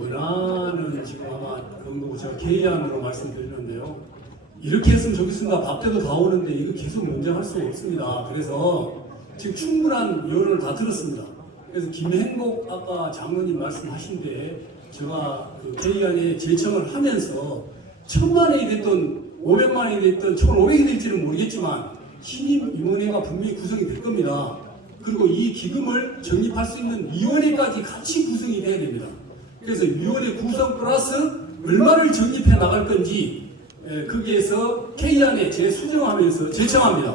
원하는 지금 아마 그거 제가 개의안으로 말씀드리는데요. 이렇게 했으면 좋겠습니다. 밥때도 다 오는데 이거 계속 논쟁할 수 없습니다. 그래서 지금 충분한 여론을 다 들었습니다. 그래서 김행복 아까 장로님 말씀하신데 제가 그 개의안에 제청을 하면서 1000만 원이 됐든 500만 원이 됐든 1500이 될지는 모르겠지만 신임 위원회가 분명히 구성이 될 겁니다. 그리고 이 기금을 적립할 수 있는 위원회까지 같이 구성이 돼야 됩니다. 그래서 위원회 구성 플러스 얼마를 적립해 나갈 건지 거기에서 K안에 재수정하면서 제청합니다.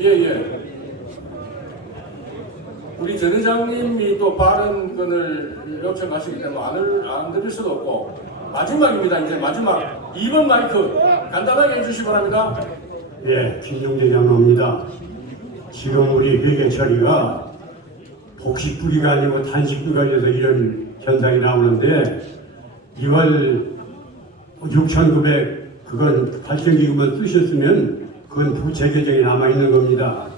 예. 우리 전 회장님이 또 발언권을 요청하시기 때문에 안 드릴 수도 없고 마지막입니다. 이제 마지막 2번 마이크 간단하게 해주시기 바랍니다. 예, 김용재 장로입니다. 지금 우리 회계 처리가 복식부리가 아니고 단식부가 돼서 이런 현상이 나오는데 2월 6,900 그건 발전기금을 쓰셨으면 그건 부채 계정에 남아있는 겁니다.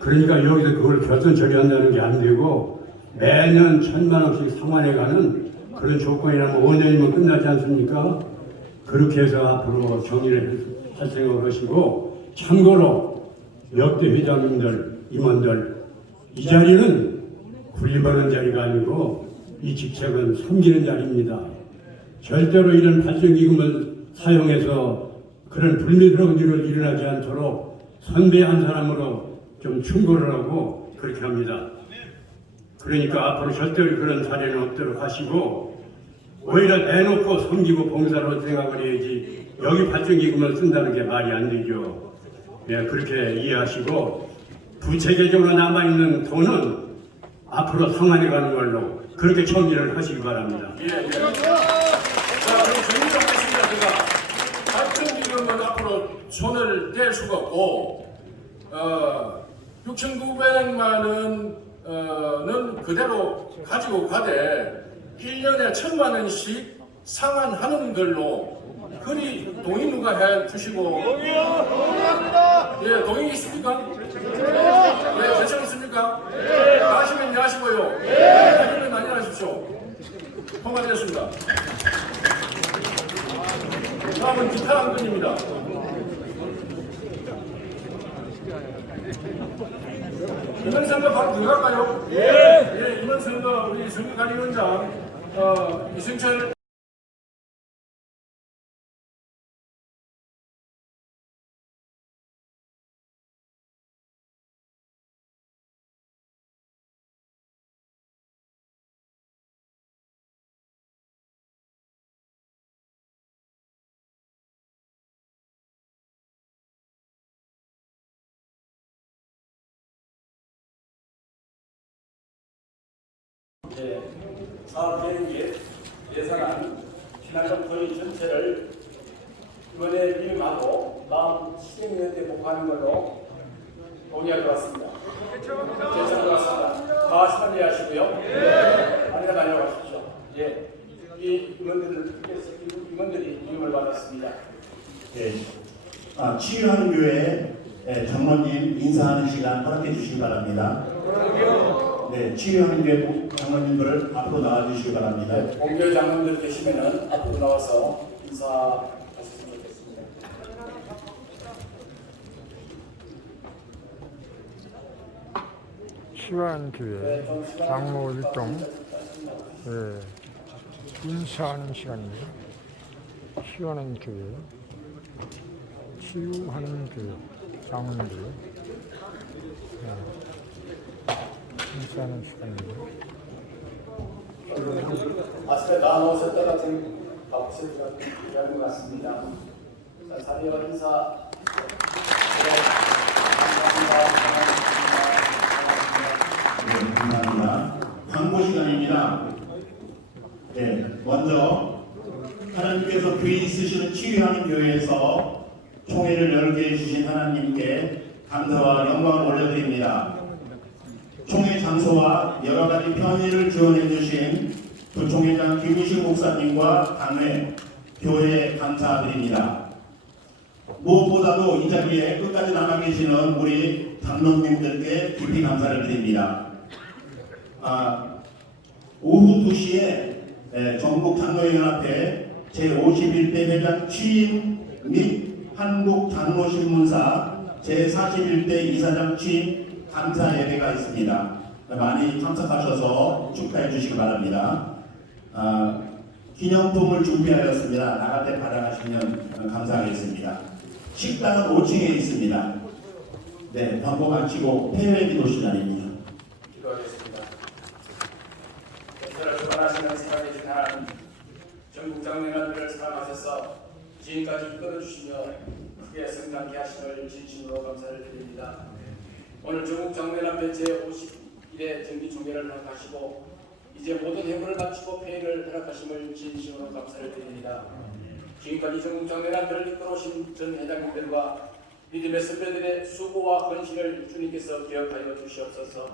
그러니까 여기서 그걸 결선 처리한다는 게 안 되고 매년 1000만 원씩 상환해가는 그런 조건이라면 5년이면 끝나지 않습니까? 그렇게 해서 앞으로 정리를 할 생각을 하시고 참고로 역대 회장님들, 임원들 이 자리는 굴리버는 자리가 아니고 이 직책은 섬기는 자리입니다. 절대로 이런 발전기금을 사용해서 그런 불미스러운 일을 일어나지 않도록 선배 한 사람으로 좀 충고를 하고 그렇게 합니다. 그러니까 앞으로 절대로 그런 사례는 없도록 하시고 오히려 내놓고 섬기고 봉사로 생각을 해야지 여기 발전기금을 쓴다는 게 말이 안 되죠. 네, 그렇게 이해하시고 부채 계정으로 남아있는 돈은 앞으로 상환해 가는 걸로 그렇게 정리를 하시기 바랍니다. 예. 자, 그럼 정리를 하겠습니다. 제가 발전기금은 앞으로 손을 댈 수가 없고 6,900만 원은 그대로 가지고 가되 1년에 1000만 원씩 상환하는 걸로 그리 동의 누가 해 주시고 동의합니다. 예, 동의 있습니까? 예, 제청 있습니까? 예. 하시면 예 하시고요. 예. 아니면 아니 하십시오. 통과되었습니다. 다음은 기타 안건입니다. 임원선거 바로 들어갈까요? 예, 임원선거 우리 선거관리위원장 이승철 사업 계획 예산안 피난금 토의 전체를 이번에 위임하고 다음 시행위원회에 보고하는 걸로 동의할 것 같습니다. 제청할 것 같습니다. 다 참여하시고요. 안내 다녀가십시오. 예, 이 임원들이 위임을 받았습니다. 예. 치유하는 교회 장로님 인사하는 시간 허락해 주시기 바랍니다. 네, 치유하는 교회 장로님들을 앞으로 나와주시기 바랍니다. 공교회 장로님들 계시면은 앞으로 나와서 인사하셨으면 좋겠습니다. 치유하는 교회 장로 일동 인사하는 시간입니다. 치유하는 교회, 치유하는 교회, 장로교회, 인사하는 시간입니다. 아침에 나눠서 때 같은 박수가 필요한 것 같습니다. 자, 사리와 인사. 네, 감사합니다. 광고 시간입니다. 네, 먼저 하나님께서 귀 쓰시는 치유하는 교회에서 총회를 열게 해주신 하나님께 감사와 영광을 올려드립니다. 총회 장소와 여러 가지 편의를 지원해 주신 부총회장 김우식 목사님과 당회, 교회에 감사드립니다. 무엇보다도 이 자리에 끝까지 남아 계시는 우리 장로님들께 깊이 감사를 드립니다. 오후 2시에 전국 장로연합회 제51대 회장 취임 및 한국장로신문사 제41대 이사장 취임 감사 예배가 있습니다. 많이 참석하셔서 축하해 주시기 바랍니다. 기념품을 준비하였습니다. 나갈 때 받아가시면 감사하겠습니다. 식당은 5층에 있습니다. 네, 광고 마치고 폐회 기도 시간입니다. 기도하겠습니다. 역사를 주관하시는 살아계신 하나님, 전국 장로연합회를 사랑하셔서 지금까지 이끌어주시며 크게 성장케 하심을 진심으로 감사를 드립니다. 오늘 전국 장로연합회 제51회 정기총회를 허락하시고 이제 모든 회무를 마치고 폐회를 허락하심을 진심으로 감사를 드립니다. 지금까지 전국 장로연합회를 이끌어오신 전 회장님들과 믿음의 선배들의 수고와 헌신을 주님께서 기억하여 주시옵소서.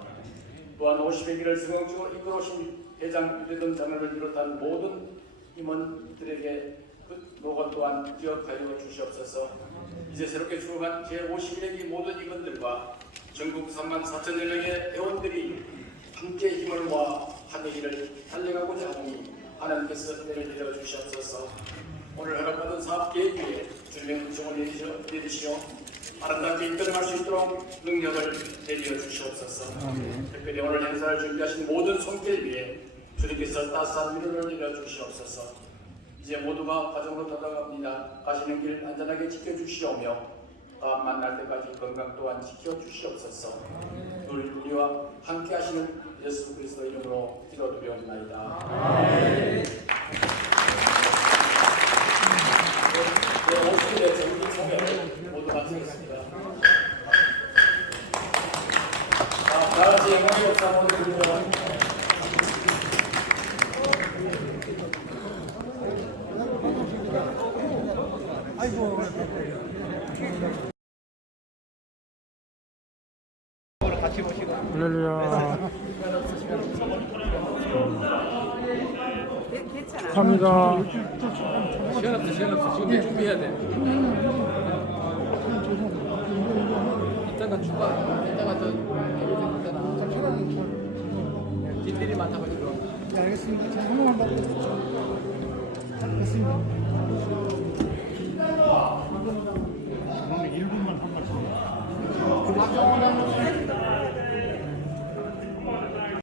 또한 50의 길을 성공적으로 이끌어오신 회장, 유대돈 장로를 비롯한 모든 임원들에게 그 노고 또한 기억하여 주시옵소서. 이제 새롭게 출범한 제51회 모든 임원들과 전국 34,000여 명의 회원들이 함께 힘을 모아 한 길을 달려가고자 하니 하나님께서 은혜를 내려 주시옵소서. 오늘 허락받은 사업 계획에 주님의 은총을 내리시어 아름답게 이끌어갈 수 있도록 능력을 내려 주시옵소서. 특별히 오늘 행사를 준비하신 모든 손길 위에 주님께서 따스한 위로를 내려 주시옵소서. 이제 모두가 가정으로 돌아갑니다. 가시는 길 안전하게 지켜주시오며 다음 만날 때까지 건강 또한 지켜주시옵소서. 늘 우리와 함께 하시는 예수 그리스도 이름으로 기도드리옵나이다. 네, 50일의 정기총회 모두 마치겠습니다. 다 같이 영광의 역사 한번 드리며 아이고. 같이 보시고. 할렐루야. 축하합니다. 시간 없어. 지금 준비해야 돼. 이따가 추가. 이따가 저 뒷일이 많다가지고. 네, 알겠습니다. 제가 한 번만 받고 됐습니다. 그러면 1분만 한 말씀.